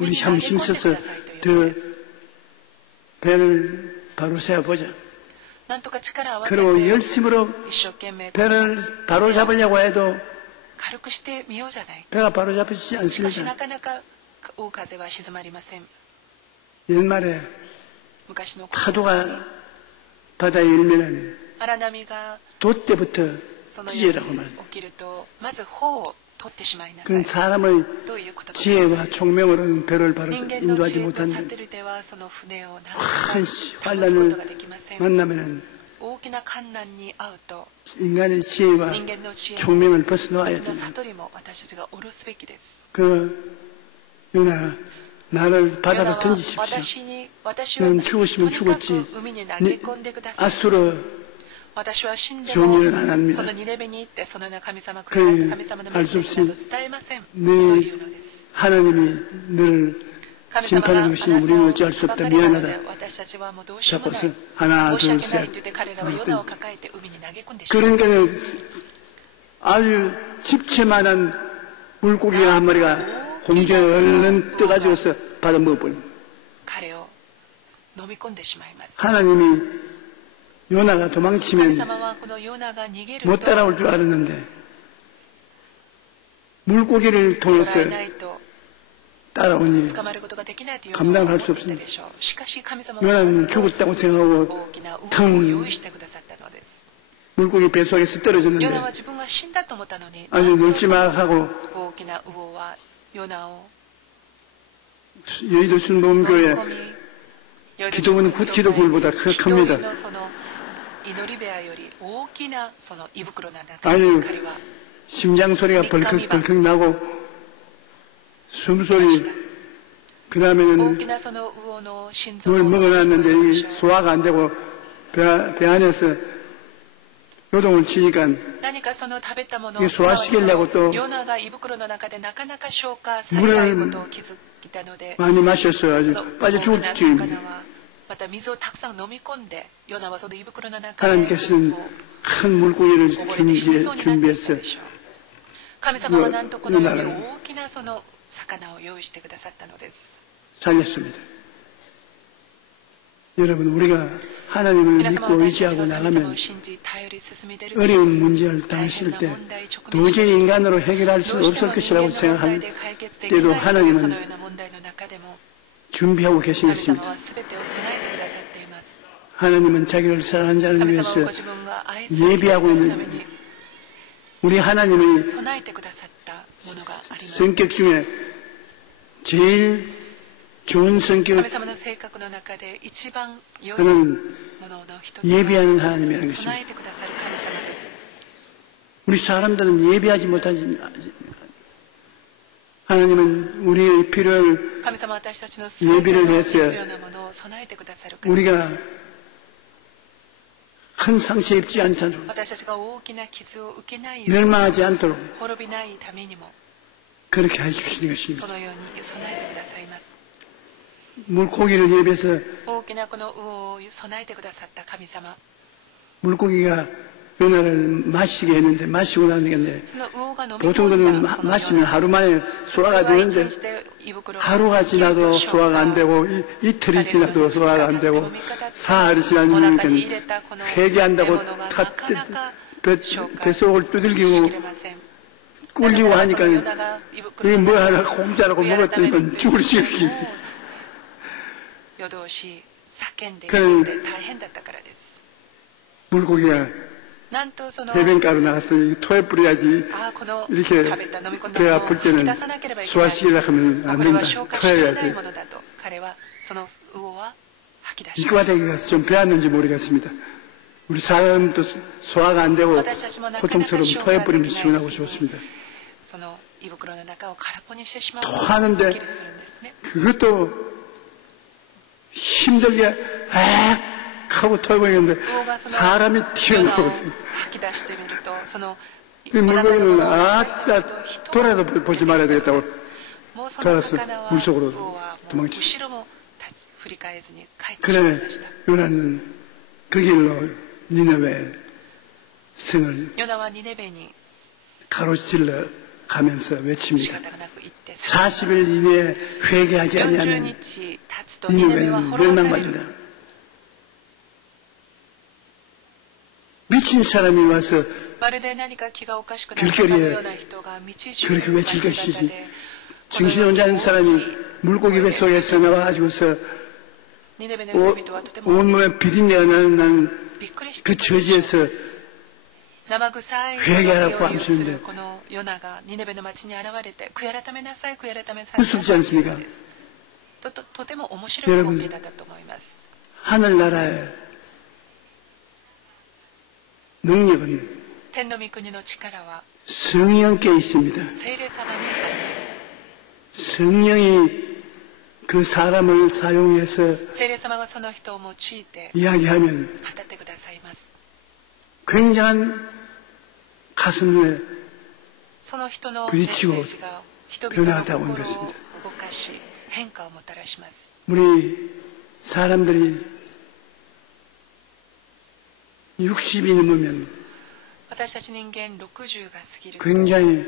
우리 참 힘써서 더 배를 바로 세워보자. 그리고 열심으로 배를 바로 잡으려고 해도 배가 바로 잡히지 않습니다. 옛말에 파도가 바다에 일면은 돛대부터 찢으라고 말합니다. 그 사람의 지혜와 총명으로는 배를 바로 인도하지 못한다. 큰 환란을 만나면 인간의 지혜와 총명을 벗어놓아야 된다. 그 요나 나를 바다로 던지십시오. 너는 죽으시면 죽었지. 아수르 좋은 일은 안 합니다. 알 수 없이 네 하나님이 너를 심판하는 것이 우리는 어찌할 수 없다. 미안하다. 잡아서 하나 둘 셋. 그러니까 아주 집채만한 물고기가 한 마리가 공중에 얼른 떠가지고서 받아 먹어버립니다. 하나님이 요나가 도망치면 못 따라올 줄 알았는데 물고기를 통해서 따라오니 감당을 할 수 없습니다. 요나는 죽었다고 생각하고 텅 물고기 배 속에서 떨어졌는데 아주 놀지마 하고 여의도 순복음교회 기도는 기도굴보다 큽니다. 아유, 심장 소리가 벌컥벌컥 나고 숨소리, 그 다음에는 뭘 먹어놨는데 소화가 안 되고 배 안에서 요동을 치니까 이게 소화시키려고 또 물을 많이 마셨어요. 아주 빠져 죽을 지경입니다. 하나님께서는 큰 물고기를 준비해서 요나를 살렸습니다. 여러분, 우리가 하나님을 믿고 의지하고 나가면 어려운 문제를 당했을 때 도저히 인간으로 해결할 수 없을 것이라고 생각할 때도 하나님은 준비하고 계신 것입니다. 하나님은 자기를 사랑하는 자를 위해서 예비하고 있는 우리 하나님의 성격 중에 제일 좋은 성격을 그는 예비하는 하나님이라는 것입니다. 우리 사람들은 예비하지 못하지. 하나님은 우리의 필요를 예비를 해서 우리가 큰 상처 입지 않도록 멸망하지 않도록 그렇게 해주시는 것입니다. 물고기를 예비해서 물고기가 은하를 마시게 했는데 마시고 나는데 보통 그는 마시면 하루 만에 소화가 되는데 하루가 지나도 소화가 안 되고 이틀이 지나도 소화가 안 되고 사흘이 지나면 회개한다고 뱃속을 두들기고 꿀리고 하니까 이게 뭐 하나 공짜라고 먹었더니 죽을 시기. 그는 물고기가 해변가로 나가서 토에 뿌려야지 이렇게 배 아플 때는 소화시키려고 하면 안 된다. 토해야 돼. 이과 되기가 좀 배웠는지 모르겠습니다. 우리 사람도 소화가 안 되고 고통스러움 토해 뿌리면 시원하고 좋습니다. 토하는데 그것도 힘들게 하고 토해버리는데 사람이 튀어나오거든요. 물고기는 돌아서 보지 말아야 되겠다고 돌아서 물속으로 도망쳤어요. 그래 요나는 그 길로 니느웨 성을 가로질러 가면서 외칩니다. 40일 이내에 회개하지 아니하면 니느웨는 멸망받는다. 미친 사람이 와서 길거리에 그렇게 외칠 것이지. 정신이 혼자인 사람이 물고기 뱃속에서 나와가지고서 온몸에 비린내가 나는 그 처지에서 회개하라고 하시는데 무섭지 않습니까? 여러분, 하늘나라의 능력은 성령께 있습니다. 성령이 그 사람을 사용해서 이야기하면 굉장한 가슴에 부딪히고 변화가 오는 것입니다. 우리 사람들이 60이 넘으면 굉장히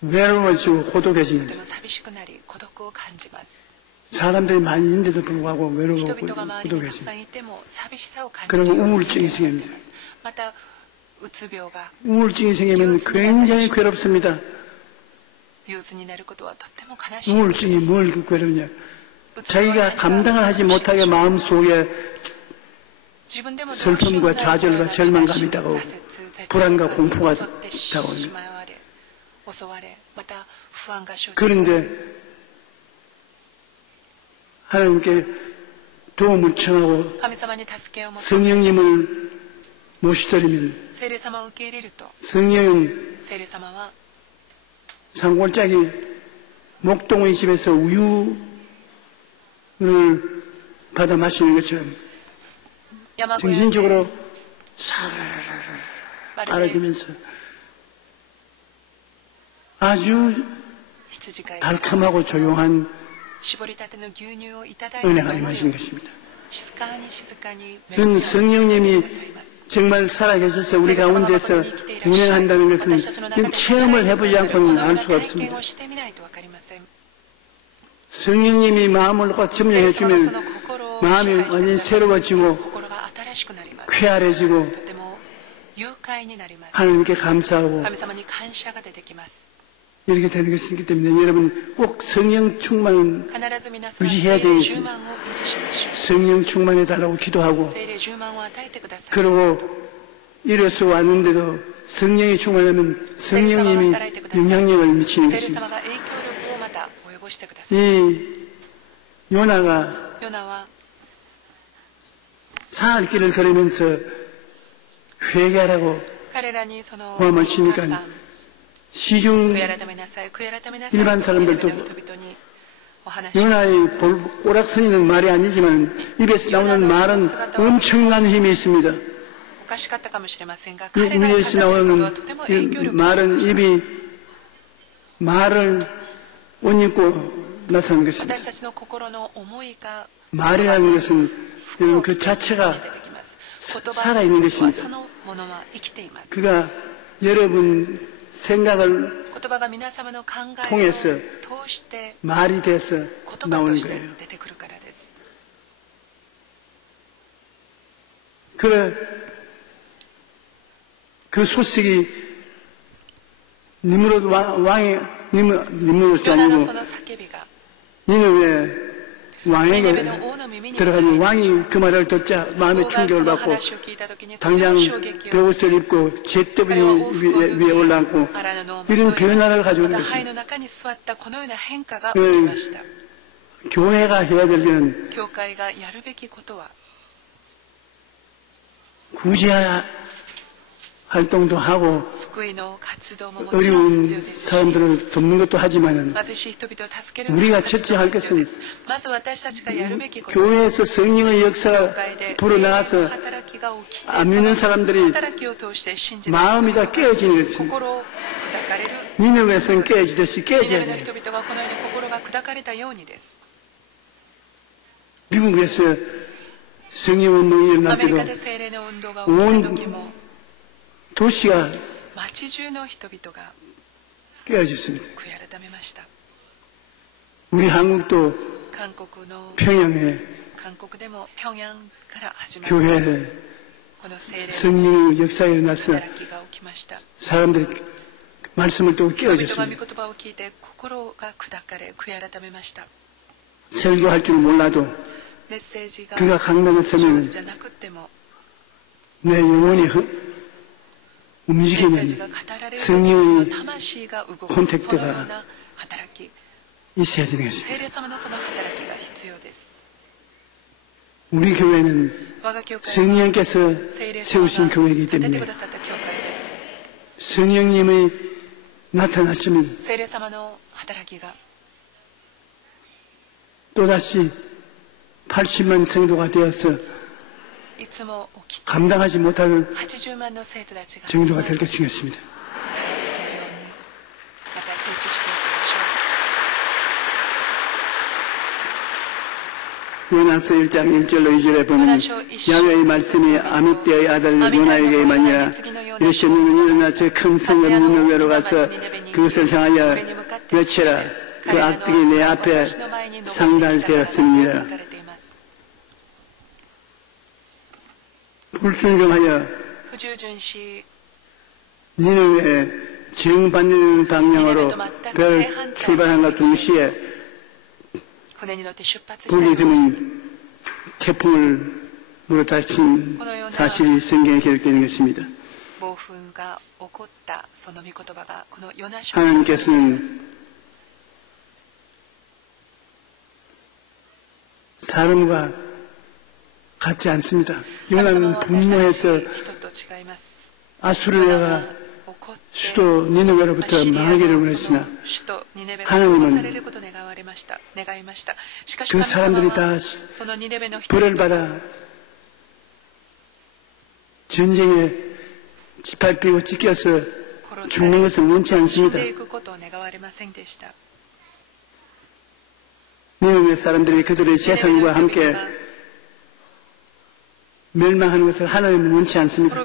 외로워지고 고독해집니다. 사람들이 많이 있는데도 불구하고 외로워하고 고독해집니다. 그리고 우울증이 생깁니다. 우울증이 생기면 굉장히 괴롭습니다. 우울증이 뭘 괴롭냐? 자기가 감당을 하지 못하게 마음속에 슬픔과 좌절과 절망감이 있다고 불안과 공포가 다가옵니다. 그런데 하나님께 도움을 청하고 성령님을 모시드리면 성령은 산골짜기 목동의 집에서 우유를 받아 마시는 것처럼 정신적으로 알아지면서 아주 달콤하고 조용한 은혜가 임하신 것입니다. 그건 성령님이 정말 살아계셔서 우리 가운데서 운행한다는 것은 체험을 해보지 않고는 알 수가 없습니다. 성령님이 마음을 꽉 점령해 주면 마음이 완전히 새로워지고 쾌활해지고 하나님께 감사하고 이렇게 되는 것이기 때문에 여러분 꼭 성령 충만을 유지해야 되는 것입니다. 성령 충만해달라고 기도하고 그리고 이래서 왔는데도 성령이 충만하면 성령님이 영향력을 미치는 것입니다. 이 요나가 사흘 길을 걸으면서 회개하라고 호함을 치니까 시중 일반 사람들도 요나의 오락선이는 말이 아니지만 입에서 나오는 말은 엄청난 힘이 있습니다. 입에서 나오는 말은 입이 말을 옷 입고 나타나는 것입니다. 말이라는 것은 그 자체가 살아있는 것입니다. 그가 여러분 생각을 통해서 말이 돼서 나오는 거예요. 그 소식이 니므롯 왕의 니므롯이 아니고 니느웨 왕에게 들어가니 왕이 그 말을 듣자 마음의 충격을 받고 당장 베옷을 입고 잿더미 위에 올라앉고 이런 변화를 가지고 있는 것입니다. 교회가 해야 될 일은 구제할 활동도 하고 어려운 사람들을 돕는 것도 하지만 우리가 첫째 할 것은 교회에서 성령의 역사가 불어나와서 안 믿는 사람들이 마음이 다 깨어지는 것입니다. 니느웨에서는 깨어지듯이 깨져야 돼요. 미국에서 성령운동이 일어날 때도 온 도시가 깨어졌습니다. 우리 한국도 평양에 교회에 성령의 역사가 일어나서 사람들이 말씀을 또 깨어졌습니다. 설교할 줄 몰라도 그가 강단에 서면 내 영혼이 움직이는 성령의 콘택트가 있어야 되는 것입니다. 우리 교회는 성령께서 세우신 교회이기 때문에 성령님의 나타나시면 또다시 80만 성도가 되어서 감당하지 못할 정도가 될 것이겠습니다. 요나서 1장 1절로 2절에 보면 야훼의 말씀이 아미떼의 아들 요나에게 임하니라. 이르시되 너는 일어나 저 큰 성읍 니느웨로 가서 그것을 향하여 외치라. 그 악독이 내 앞에 상달되었음이니라. 불순종하여 니느웨에 정반대되는 방향으로 별 출발함과 동시에 불이 드는 태풍을 물어닥친 사실이 성경에 기록되어 있는 것입니다. 하나님께서는 사람과 같지 않습니다. 요나는 분노해서 아수르가 수도 니느웨로부터 망하기를 원했으나 하나님은 그 사람들이 다 벌을 받아 전쟁에 짓밟히고 찢겨서 죽는 것을 원치 않습니다. 니느웨 사람들이 그들의 재산과 함께 멸망하는 것을 하나님은 원치 않습니다.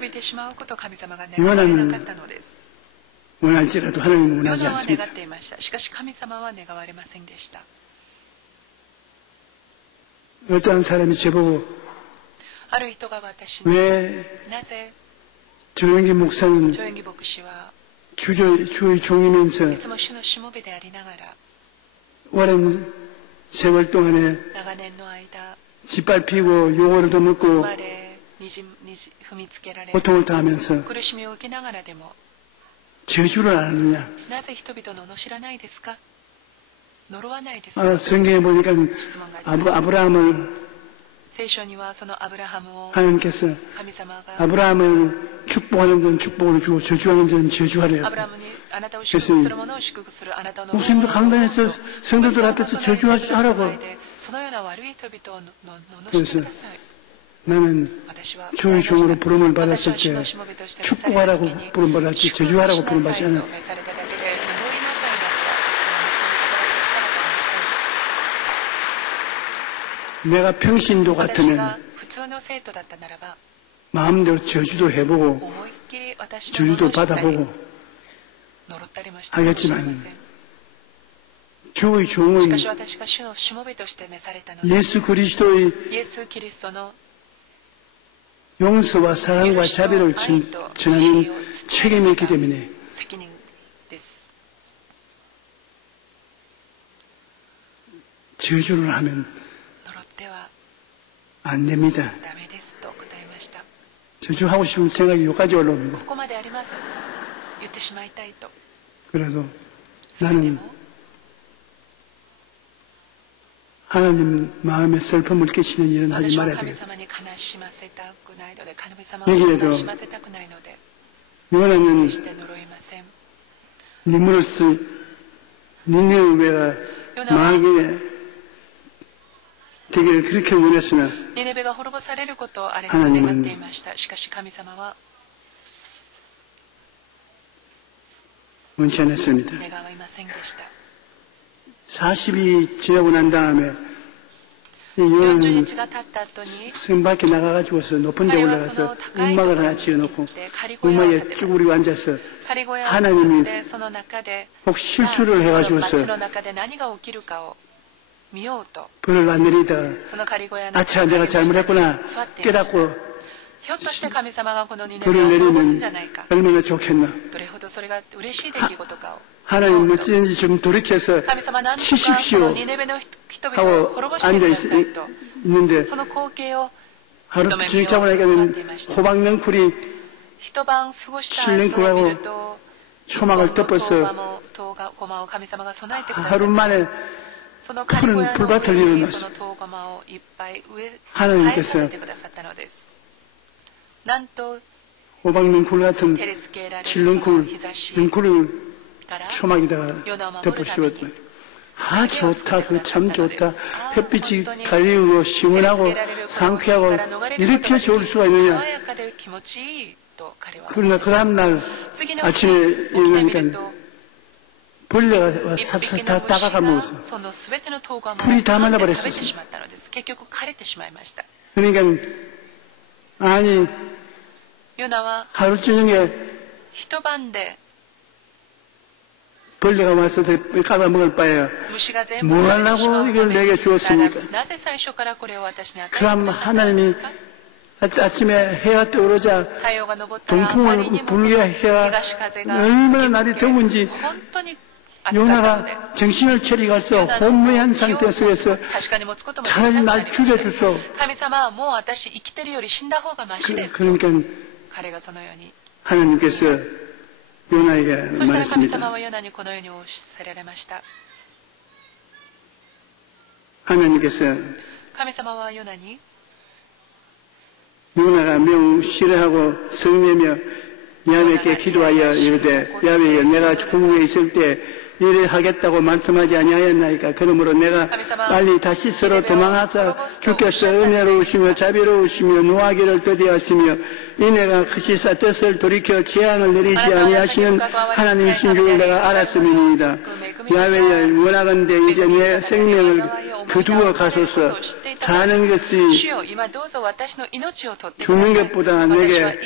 요나는 원할지라도 하나님은 원하지 않습니다. 어떠한 사람이 저보고 왜 조영기 목사는 주의 종이면서 오랜 세월 동안에 짓밟히고 용어를 더 먹고 고통을 당하면서 저주를 안 하느냐? 성경에 보니까 아브라함을 하나님께서 아브라함을 축복하는 자는 축복을 주고 저주하는 자는 저주하래요. 그래서 목사님도 강단에서 성도들 앞에서 저주하라고. 그래서 나는 주의 종으로 부름을 받았을 때 축복하라고 부름받았지 저주하라고 부름받지 않아. 내가 평신도 같으면 마음대로 저주도 해보고 저주도 받아보고 하겠지만 주의 종은 예수 그리스도의 용서와 사랑과 자비를 전하는 책임이 있기 때문에 저주를 하면 안 됩니다. 저주하고 싶은 생각이 여기까지 올라옵니다. 그래도 나는 하나님 마음에 슬픔을 끼치는 일은 하지 말아야 돼요. 여기에도 요나는 니므로스 니느웨가 망하게 되기를 그렇게 원했으나 하나님은 원치 않았습니다. 40이 지나고 난 다음에 이 요나는 성 밖에 나가가지고서 높은 데 올라가서 음막을 하나 지어놓고 음막에 쭈그리고 앉아서 하나님이 혹 실수를 해가지고서 벌을 안 내리다 아차 내가 잘못했구나 깨닫고 벌을 내리면 얼마나 좋겠나. 하나님 어찌든지 좀 돌이켜서 치십시오 하고 앉아있는데 하루 저녁 자고 나니까는 호박넝쿨이 실냉쿨하고 초막을 덮어서 하루 만에 푸른 풀밭을 일어났어. 하나님께서 호박넝쿨 같은 실냉쿨을 초막에다가 덮으시거든요. 아 좋다, 그 참 좋다. 햇빛이 가리우고 시원하고 상쾌하고 이렇게 좋을 수가 있느냐. 그러나 그 다음날 아침에 일어나니까 벌레가 삽삽 다 다가가면서 풀이 다 말라버렸어요. 그러니까 아니 하루 저녁에 벌레가 와서 까다먹을 바에야 뭐 하려고 이걸 내게 주었습니까? 그럼 하나님이 아침에 해가 떠오르자 동풍을 불게 해가 얼마나 날이 더운지 요나가 정신을 차리고서 혼미한 상태 속에서 차라리 날 죽여주소. 그러니까 하나님께서 요나에게 말했습니다. 하나님께서 요나가 명실하고 성내며 야훼께 기도하여 이르되 야훼여 내가 궁극에 있을 때 일을 하겠다고 말씀하지 아니하였나이까. 그러므로 내가 빨리 다시 서로 도망하사 주께서 은혜로우시며 자비로우시며 노하기를 더디하시며 이내가 크시사 뜻을 돌이켜 재앙을 내리시 아니하시는 하나님이신 줄 내가 알았음이니이다. 야훼여 원하건대 이제 내 생명을 거두어 가소서. 사는 것이 죽는 것보다 내게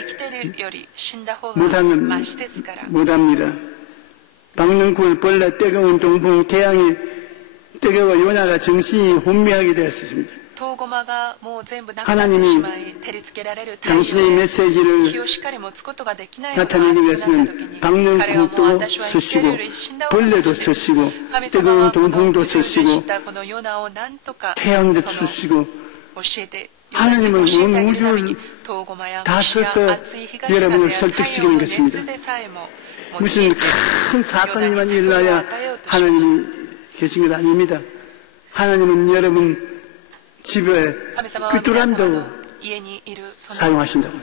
못합니다. 박능쿨, 벌레, 뜨거운 동풍, 태양이 뜨거워 요나가 정신이 혼미하게 되었습니다. 하나님이 당신의 메시지를 나타내기 위해서는 박능쿨도 쓰시고 벌레도 쓰시고 뜨거운 동풍도 쓰시고 태양도 쓰시고 하나님은 온 우주를 다 써서 여러분을 설득시키는 것입니다. 무슨 큰 사건이만 일어나야 하나님이 계신 것 아닙니다. 하나님은 여러분 집에 귀뚜라미도 사용하신다고.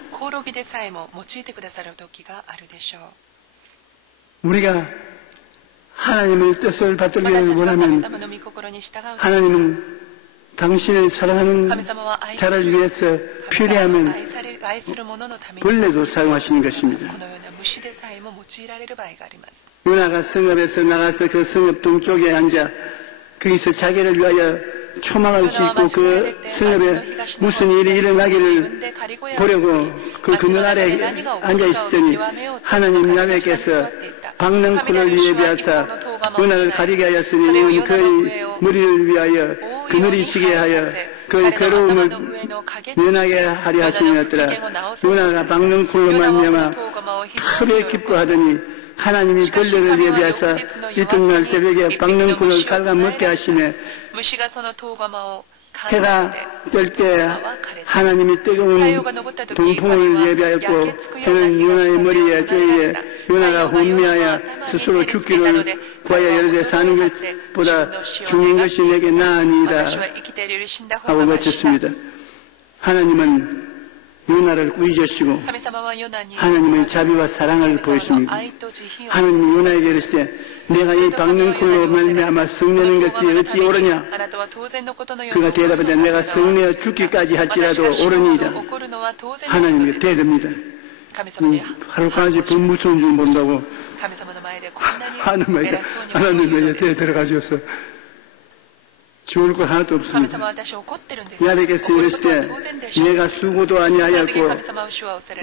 우리가 하나님의 뜻을 받들기를 원하면 하나님은 당신을 사랑하는 자를 위해서 필요하면 벌레도 사용하시는 것입니다. 요나가 성읍에서 나가서 그 성읍 동쪽에 앉아 거기서 자기를 위하여 초막을 짓고 그 성읍에 무슨 일이 일어나기를 보려고 그 그늘 아래 앉아 있었더니 하나님 야훼께서 박능쿨을 예비하사 은하를 가리게 하였으니 이는 그의 머리를 위하여 그늘이 지게 하여 그의 괴로움을 면하게 하려 하심이었더라. 요나가 박능쿨로 말미암아 크게 기뻐하더니 하나님이 벌레를 예비하사 이튿날 새벽에 박능쿨을 갉아먹게 하시매 해가 뜰 때 하나님이 뜨거운 동풍을 예비하였고 해는 요나의 머리에 쬐에 요나가 혼미하여 스스로 죽기를 구하여 이르되 사는 것보다 죽는 것이 내게 나으니이다 하고 외쳤습니다. 하나님은 요나를 꾸짖으시고 하나님의 자비와 사랑을 보이십니다. 하나님이 요나에게 이르시되 내가 이 박능쿨로 말미암아 성내는 것이 어찌 옳으냐? 그가 대답하되 내가 성내어 죽기까지 할지라도 옳으니이다. 하나님께 대듭니다. 하루까지 분무천 줄 모른다고 하나님에게 대들어가셔서 좋을 것 하나도 없습니다. 야훼께서 이르시되 내가 수고도 아니하였고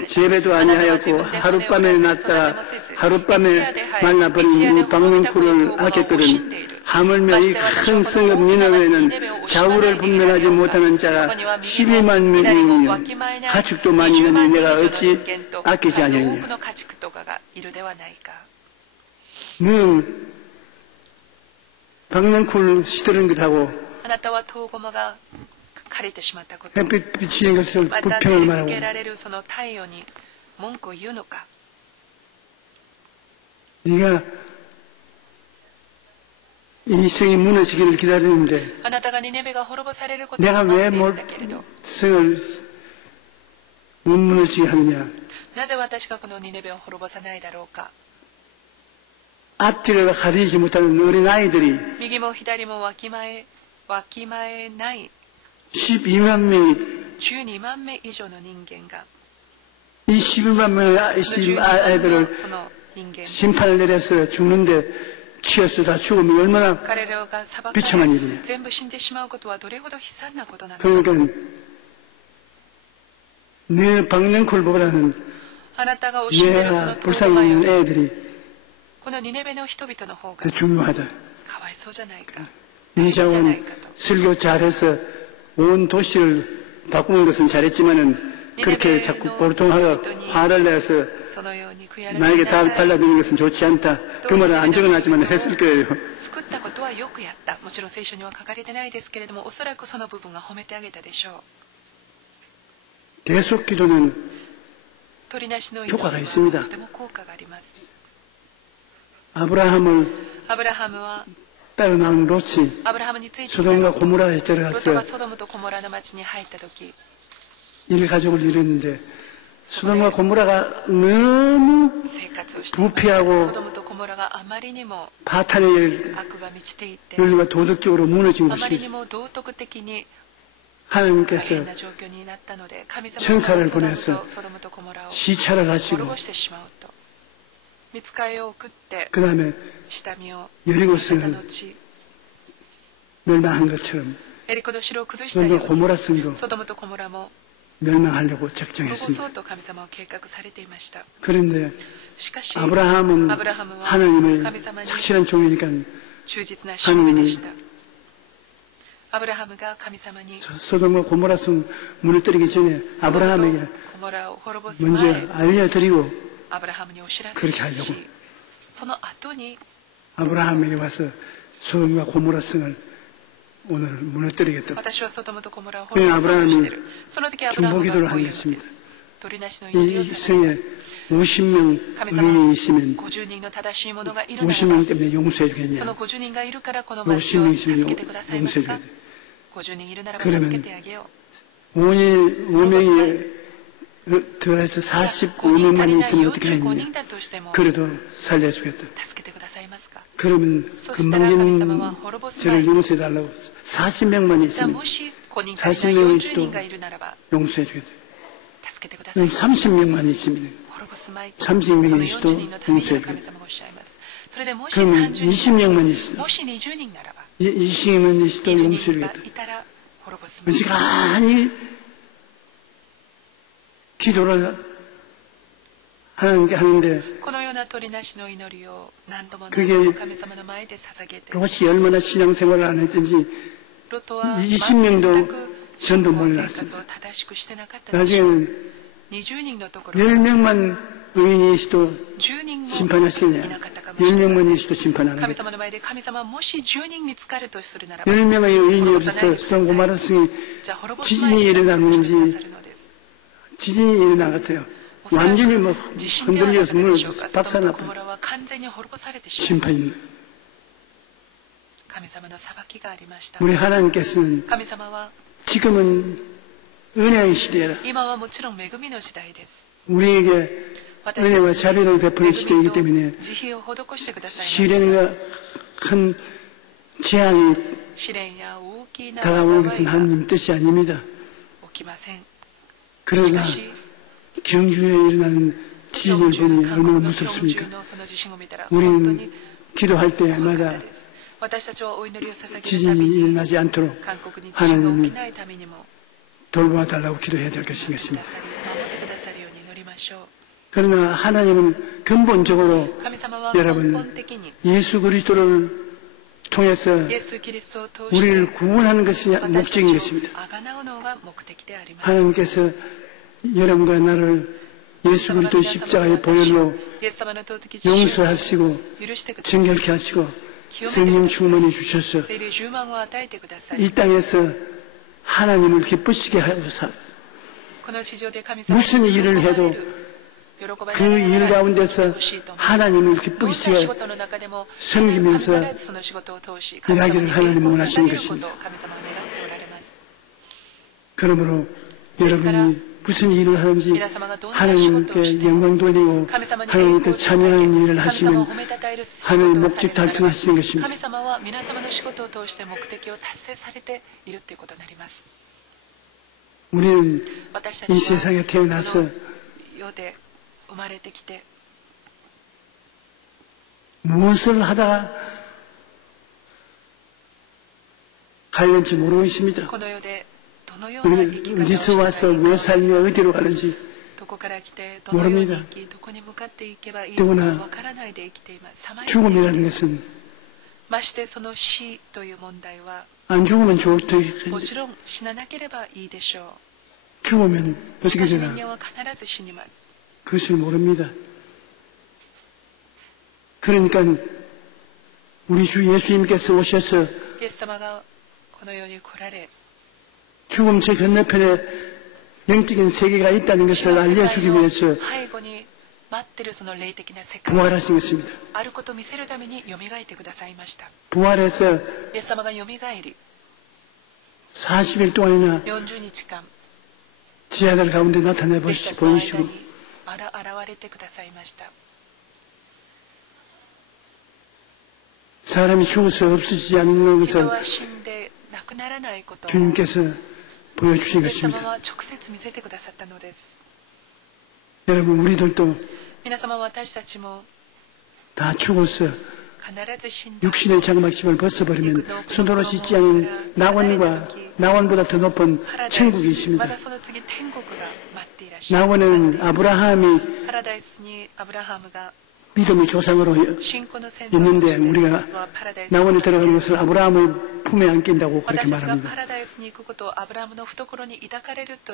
재배도 아니하였고 하룻밤에 났다가 하룻밤에 말라버린 박능쿨을 아꼈거든 하물며 이 큰 성읍 니느웨는 좌우를 분별하지 못하는 자가 12만 명이니 가축도 많이 있느니 내가 어찌 아끼지 아니하느냐. 늘 박능쿨 시드는 것하고 햇빛 비치는 것을 불평을 말하고 네가 이 성이 무너지기를 기다리는데 내가 왜 성을 못 무너지게 하느냐. 앞뒤를 가리지 못하는 어린아이들이 12만 명이 이 12만 명의 아이들을 심판을 내려서 죽는데 치여서 다 죽으면 얼마나 비참한 일이냐. 그러니까 내 박능쿨보다는 내 불쌍히 있는 애들이 더 중요하다. 니샤온 설교 잘해서 온 도시를 바꾸는 것은 잘했지만은 그렇게 자꾸 보통하고 화를 내서 나에게 답을 달라드리는 것은 좋지 않다. 그 말은 안 적어놨지만 했을 거예요. 계속 기도는 효과가 있습니다. 아브라함을 따라 나온 롯이 소돔과 고모라에 들어가서 일 가족을 이뤘는데 소돔과 고모라가 너무 부패하고 바탄의 윤리가 도덕적으로 무너진 것이 하나님께서 천사를 보내서 시찰을 하시고 그 다음에 여리고성을 멸망한 것처럼 소돔과 고모라 성도 멸망하려고 작정했습니다. 그런데 아브라함은 하나님의 착실한 종이니까 하나님이 소돔과 고모라 성 무너뜨리기 전에 아브라함에게 먼저 알려드리고 그렇게 하려고 아브라함에게 와서 소돔과 고모라 성을 오늘 무너뜨리겠다. 그는 아브라함이 중보기도를 한 것입니다. 이 생에 50명 의인이 있으면 50명 때문에 용서해 주겠냐? 50명 있으면 용서해 줘야 돼. 그러면 5명이 들어서 45명만 있으면 어떻게 하느냐? 그래도 살려주겠다. 그러면 금방진 저를 용서해 달라고 40명만 있으면 40명의 수도 용서해 주겠다. 30명만 있으면 30명의 수도 용서해 주겠다. 그러면 20명만 있으면 20명의 수도 용서해 주겠다. 시간이 기도를 하나님께 하는데 그게 롯이 얼마나 신앙생활을 안 했든지 20명도 전도 몰랐습니다. 나중에는 10명만 의인이 있어도 심판하시느냐? 10명만 있어도 심판 안 하겠다. 10명의 의인이 없어서 수동 고마라 승이 지진이 일어나는지 지진이 일어나 같아요. 완전히 뭐 흔들려서 문을 박살나고 심판입니다. 우리 하나님께서는 지금은 은혜의 시대라. 우리에게 은혜와 자비를 베푸는 시대이기 때문에 시련과 큰 재앙이 다가오는 것은 하나님 뜻이 아닙니다. 그러나 경주에 일어나는 지진을 보니 얼마나 무섭습니까? 우리는 기도할 때마다 지진이 일어나지 않도록 하나님이 돌봐달라고 기도해야 될 것입니다. 그러나 하나님은 근본적으로 여러분 예수 그리스도를 통해서 우리를 구원하는 것이 목적인 것입니다. 하나님께서 여러분과 나를 예수 그리스도의 십자가의 보혈로 용서하시고 정결케 하시고 성령 충만히 주셔서 이 땅에서 하나님을 기쁘시게 하소서. 무슨 일을 해도 그 일 가운데서 하나님을 기쁘시게 섬기면서 일하기를 하나님 원하시는 것입니다. 그러므로 여러분이 무슨 일을 하는지 하나님께 영광 돌리고 하나님께 찬양하는 일을 하시면 하나님 목적 달성하시는 것입니다. 우리는 이 세상에 태어나서 무엇을 하다가 갈는지 모르고 있습니다. 우리는 어디서 와서 왜 살며 어디로 가는지 모릅니다. 더구나 죽음이라는 것은 안 죽으면 좋을 텐데 죽으면 어떻게 되나 그것을 모릅니다. 그러니까 우리 주 예수님께서 오셔서 죽음 제 건너편에 영적인 세계가 있다는 것을 알려주기 위해서 부활하신 것입니다. 부활해서 40일 동안이나 지하들 가운데 나타내 보이시고 사람이 죽어서 없어지지 않는 것을 주님께서 보여주신 것입니다. 여러분 우리들도 다 죽어서 육신의 장막심을 벗어버리면 손으로 씻지 않은 낙원보다 더 높은 천국이 있습니다. 낙원은 아브라함이 믿음의 조상으로 있는데 우리가 낙원에 들어가는 것을 아브라함의 품에 안긴다고 그렇게 말합니다.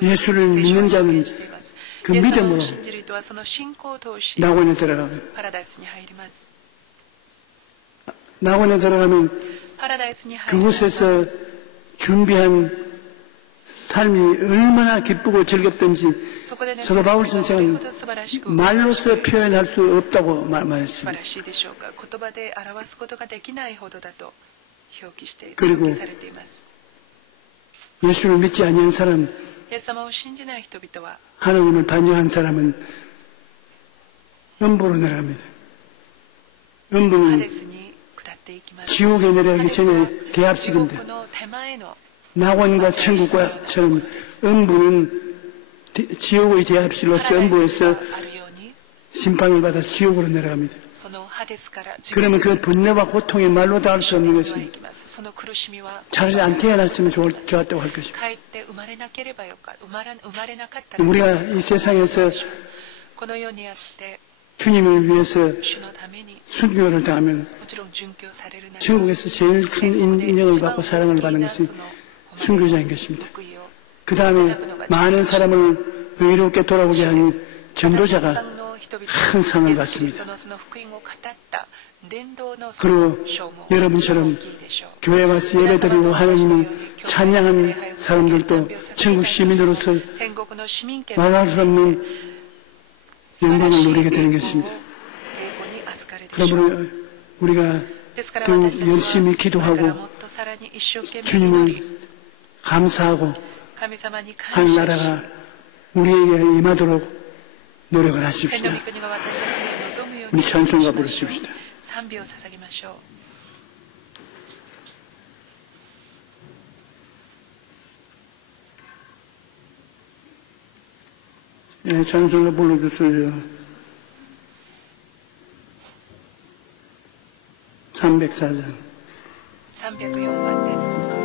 예수를 믿는 자는 그 믿음으로 낙원에 들어갑니다. 낙원에 들어가면 그곳에서 준비한 삶이 얼마나 기쁘고 즐겁던지 사도 바울 선생은 말로서 표현할 수 없다고 말했습니다. 그리고 예수를 믿지 않는 사람, 하나님을 반역한 사람은 음부로 내려갑니다. 음부는 지옥에 내려가기 전에 대합식인데 낙원과 천국과처럼 음부는 지옥의 대합실로서 음부에서 심판을 받아 지옥으로 내려갑니다. 그러면 그 분노와 고통의 말로 다 할 수 없는 것입니다. 차라리 안 태어났으면 좋았다고 할 것입니다. 우리가 이 세상에서 주님을 위해서 순교를 당하면 천국에서 제일 큰 인정을 받고 사랑을 받는 것은 순교자인 것입니다. 그 다음에 많은 사람을 의롭게 돌아오게 하는 전도자가 큰 상을 받습니다. 그리고 여러분처럼 교회 와서 예배드리고 하나님을 찬양하는 사람들도 천국 시민으로서 말할 수 없는 영광을 누리게 되는 것입니다. 그러므로 우리가 더 열심히 기도하고 주님을 감사하고 하는 나라가 우리에게 임하도록 노력을 하십시다. 우리 찬송가 부르십시다. 네, 찬송가 불러주세요. 304장. 304번です。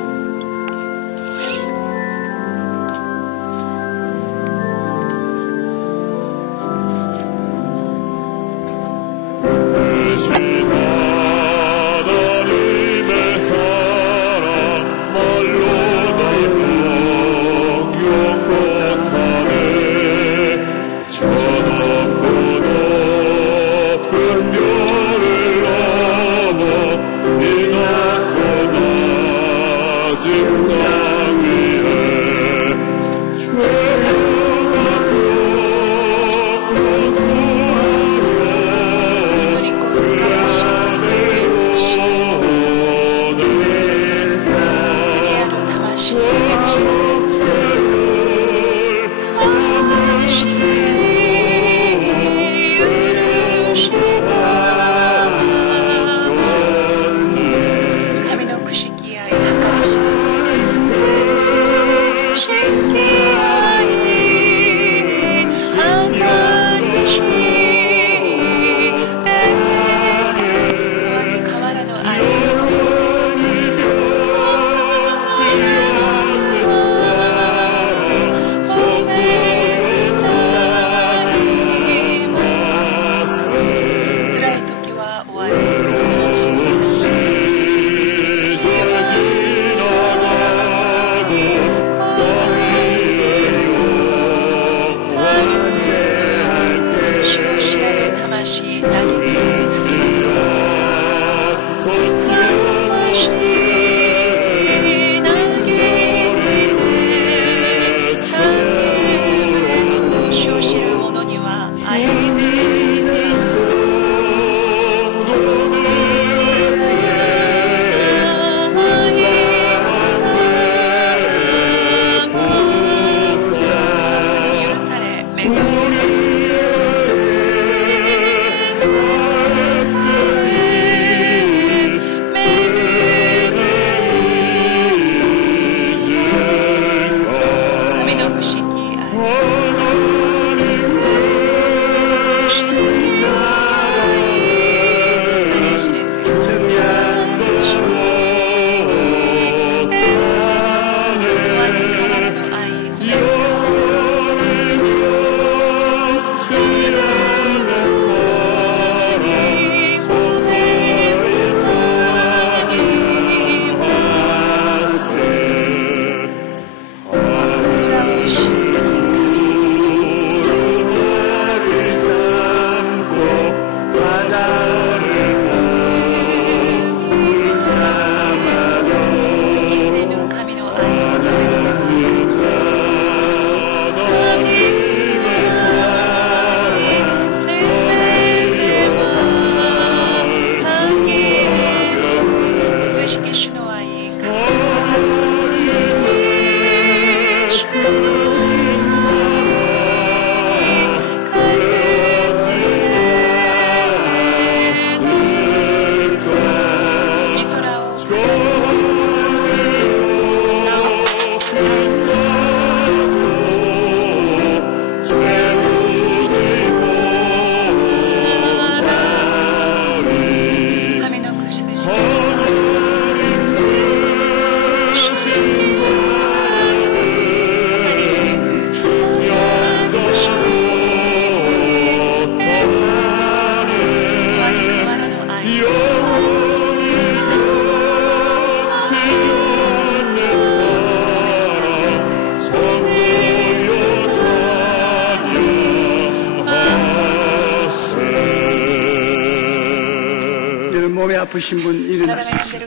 아프신 분 일어나십시오.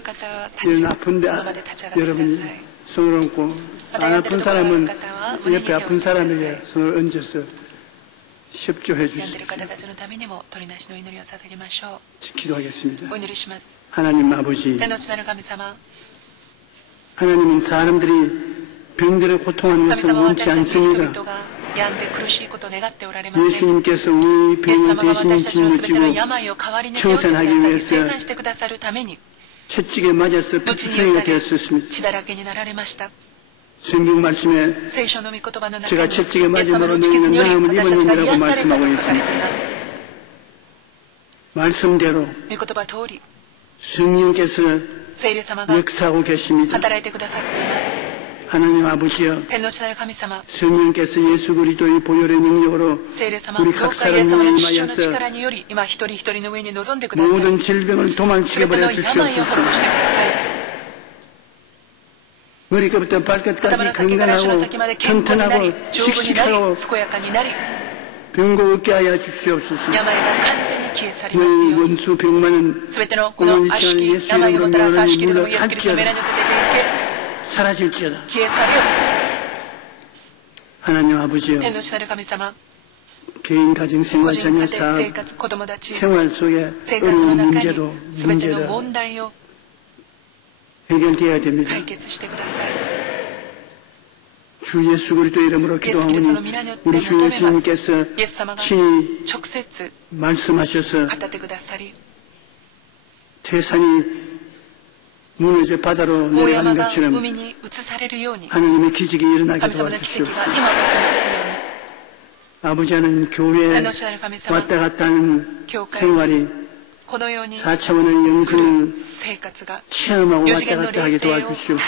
이런 아픈데 여러분이 손을 얹고 안 아픈 사람은 옆에 아픈 사람에게 손을 얹어서 협조해 주십시오. 기도하겠습니다. 하나님 아버지, 하나님은 사람들이 병들어 고통하는 것을 원치 않습니다. 예수님께서 우리 병을 대신 짊어지고 청산하기 위해서 채찍에 맞아서 피투성이가 되었습니다. 성경 말씀에 제가 채찍에 맞음으로 너희는 나음을 입었느니라고 말씀하고 있습니다. 말씀대로 성령께서 역사하고 계십니다. 하나님 아버지여, 성령께서 예수 그리스도의 보혈의 능력으로 우리 각 사람을 임하여서 모든 질병을 도망치게 버려 주시옵소서. 머리끝부터 발끝까지 건강하고 튼튼하고 씩씩하고 병고 얻게 하여 주시옵소서. 모든 원수 병만은 오늘 이 시간에 예수 이름으로 명하노니 물러갈지어다. 사라질지어다. 하나님 아버지여, 개인 가정 생활 자녀 사업 생활 속에 어려운 문제도 해결되어야 됩니다. 주 예수 그리스도 이름으로 기도하오니 우리 주 예수님께서 친히 말씀하셔서 태산이 무너져 바다로 내려가는 것처럼 하나님의 기적이 일어나게 도와주시옵소서. 아버지 하나님, 교회에 왔다 갔다 하는 생활이 4차원의 영성을 체험하고 왔다 갔다 하게 도와주시옵소서.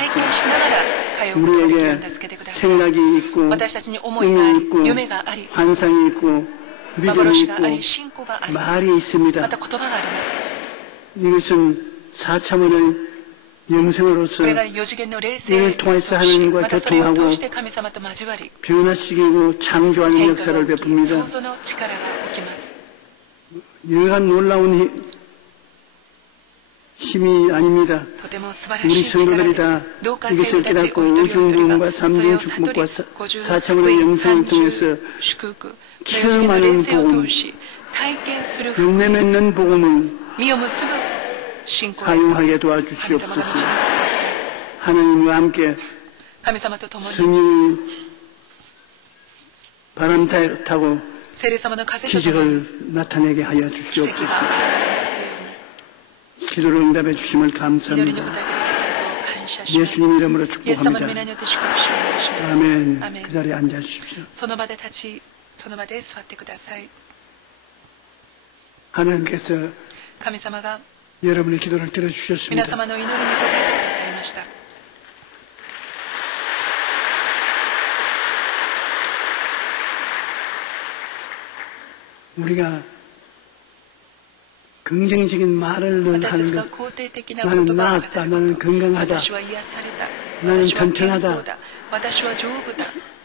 우리에게 생각이 있고 꿈이 있고 환상이 있고 믿음이 있고 말이 있습니다. 이것은 4차원의 영성으로서 우리를 통해서 하나님과 교통하고 변화시키고 창조하는 역사를 베풉니다. 여간 놀라운 힘이 아닙니다. 우리 성도들이 다 이것을 깨닫고 우중부흥과 삼중 축복과 4차원의 영성을 통해서 체험하는 복음, 용내 맺는 복음을 사용하게 도와주시옵소서. 하나님과 함께 성령이 바람 타고 기적을 나타내게 하여 주시옵소서. 기도를 응답해 주심을 감사합니다. 예수님 이름으로 축복합니다. 아멘. 그 자리에 앉아 주십시오. 하나님께서 여러분의 기도를 들어주셨습니다. 우리가 긍정적인 말을 늘 하는 것, 나는 나았다, 나는 건강하다, 나는 튼튼하다,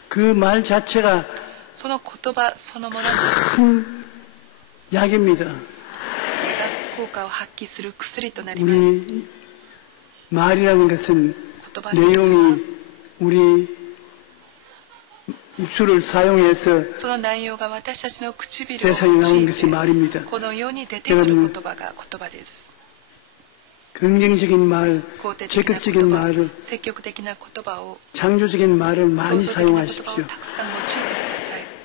그 말 자체가 큰 약입니다. 우리 말이라는 것은 내용이 우리 입술을 사용해서 세상에 나온 것이 말입니다. 여러분, 긍정적인 말, 적극적인 말을, 창조적인 말을 많이 사용하십시오.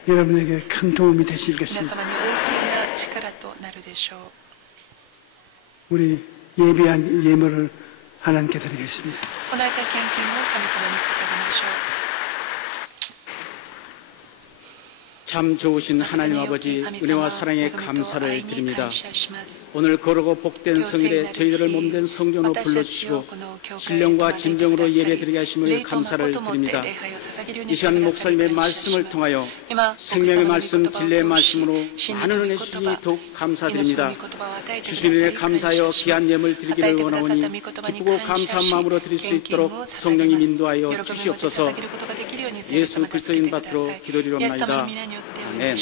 여러분에게 큰 도움이 되실 것입니다. 우리 예비한 예물을 하나님께 드리겠습니다. 참 좋으신 하나님 아버지, 은혜와 사랑에 감사를 드립니다. 오늘 거룩하고 복된 성일에 저희들을 몸된 성전으로 불러주시고 신령과 진정으로 예배드리게 하심을 감사를 드립니다. 이 시간 목사님의 말씀을 통하여 생명의 말씀, 진리의 말씀으로 많은 은혜 주시니 더욱 감사드립니다. 주신 은혜 감사하여 귀한 예물 드리기를 원하오니 기쁘고 감사한 마음으로 드릴 수 있도록 성령님 인도하여 주시옵소서. 예수 그리스도인 받들어 기도드리옵나이다. 아멘.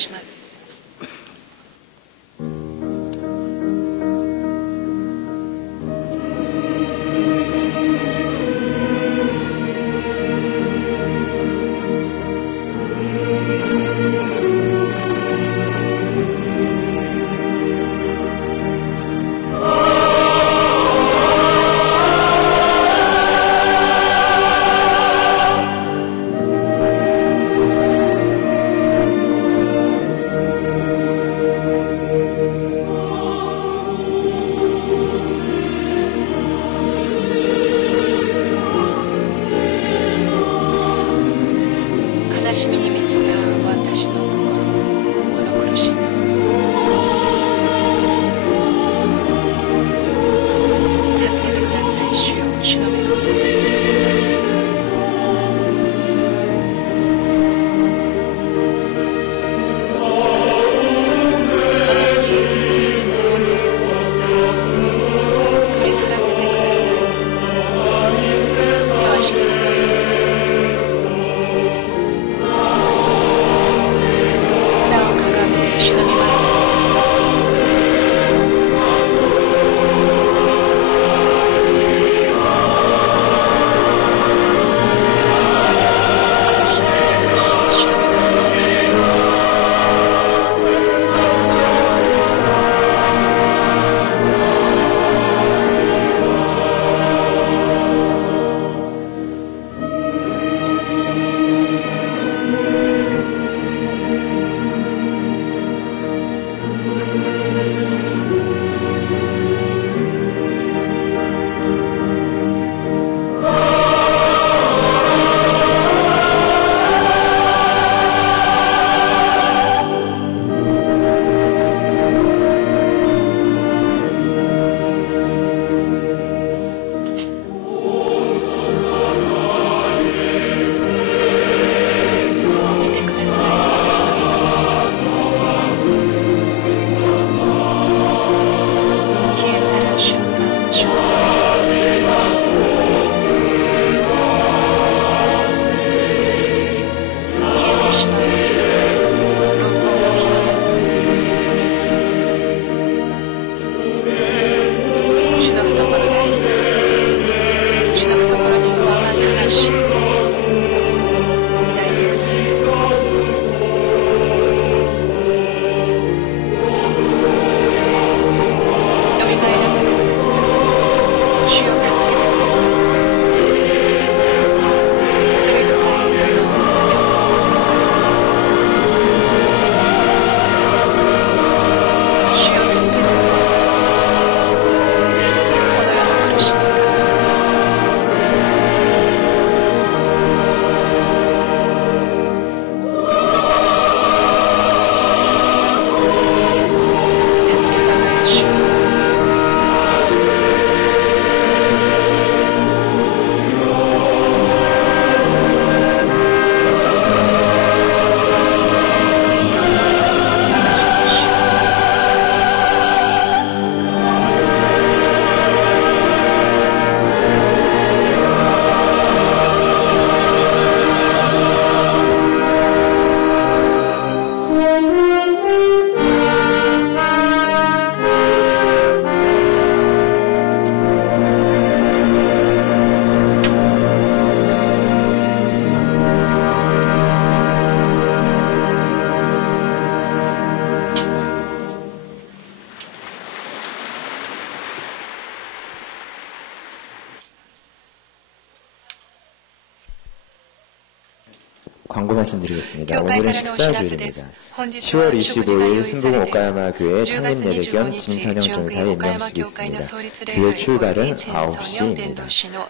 悲しみに満ちた私の心、この苦しみ助けてください。主よ、主の恵みで광고 말씀드리겠습니다. 오늘은 식사주일입니다. 10월 25일 순봉 오카야마 교회 창립 내대견 김선영 전사의 임명식이 있습니다. 교회 출발은 9시입니다.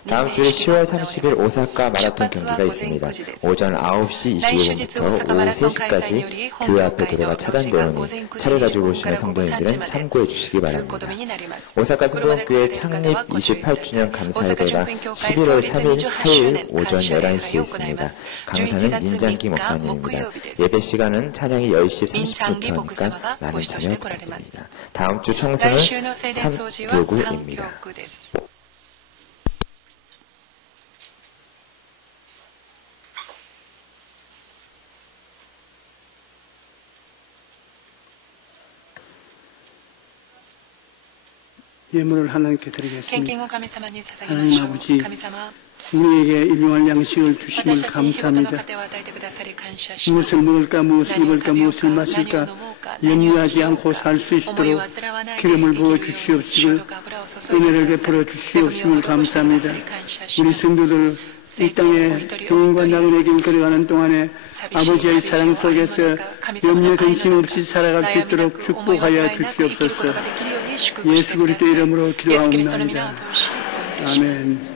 다음 주에 10월 30일 오사카 마라톤 경기가 있습니다. 오전 9시 25분부터 오후 3시까지 교회 앞에 도로가 차단되오니 차를 가지고 오시는 성도님들은 참고해 주시기 바랍니다. 오사카 순봉교회 창립 28주년 감사예배가 11월 3일 화요일 오전 11시에 있습니다. 강사는 민장기 목사님입니다. 예배 시간은 찬양이 10시 30분부터니까 많은 참여 부탁드립니다. 다음 주 청소는 3교구입니다. 예물을 하나님께 드리겠습니다. 하나님 아버지, 우리에게 일용할 양식을 주심을 감사합니다. 무엇을 먹을까, 무엇을 입을까, 무엇을 마실까 염려하지 않고 살 수 있도록 기름을 부어 주시옵시고 은혜를 베풀어 주시옵심을 감사합니다. 우리 성도들 이 땅에 병과 나그네 길 걸어가는 동안에 아버지의 사랑 속에서 염려 근심 없이 살아갈 수 있도록 축복하여 주시옵소서. 예수 그리스도 이름으로 기도하옵나이다. 아멘.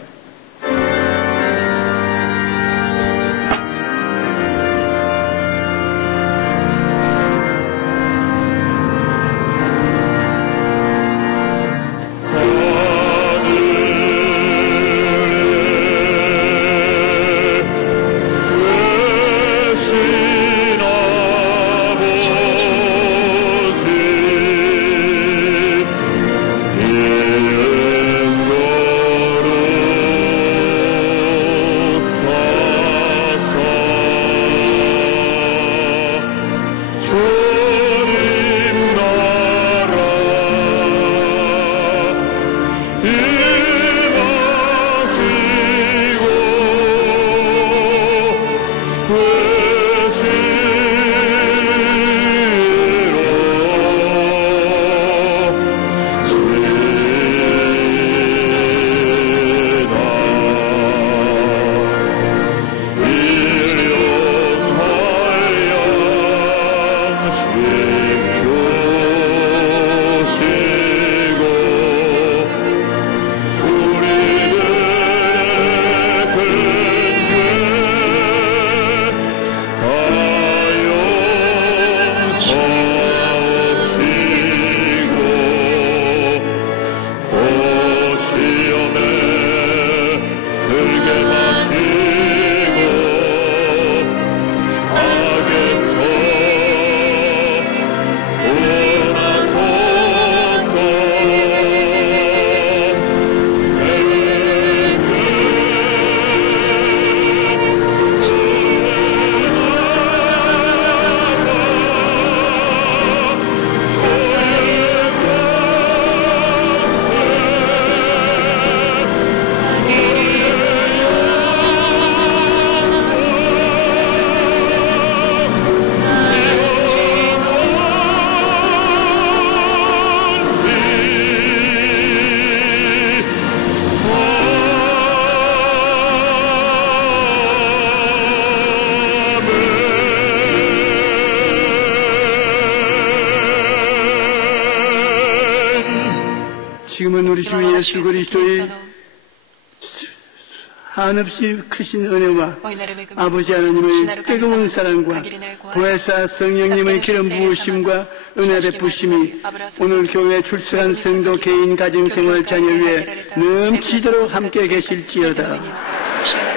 하나님은 우리 주 예수 그리스도의 한없이 크신 은혜와 아버지 하나님의 뜨거운 사랑과 보혜사 성령님의 기름 부으심과 은혜 베푸심이 오늘 교회에 출석한 성도 개인 가정생활 자녀 위에 넘치도록 함께 계실지어다.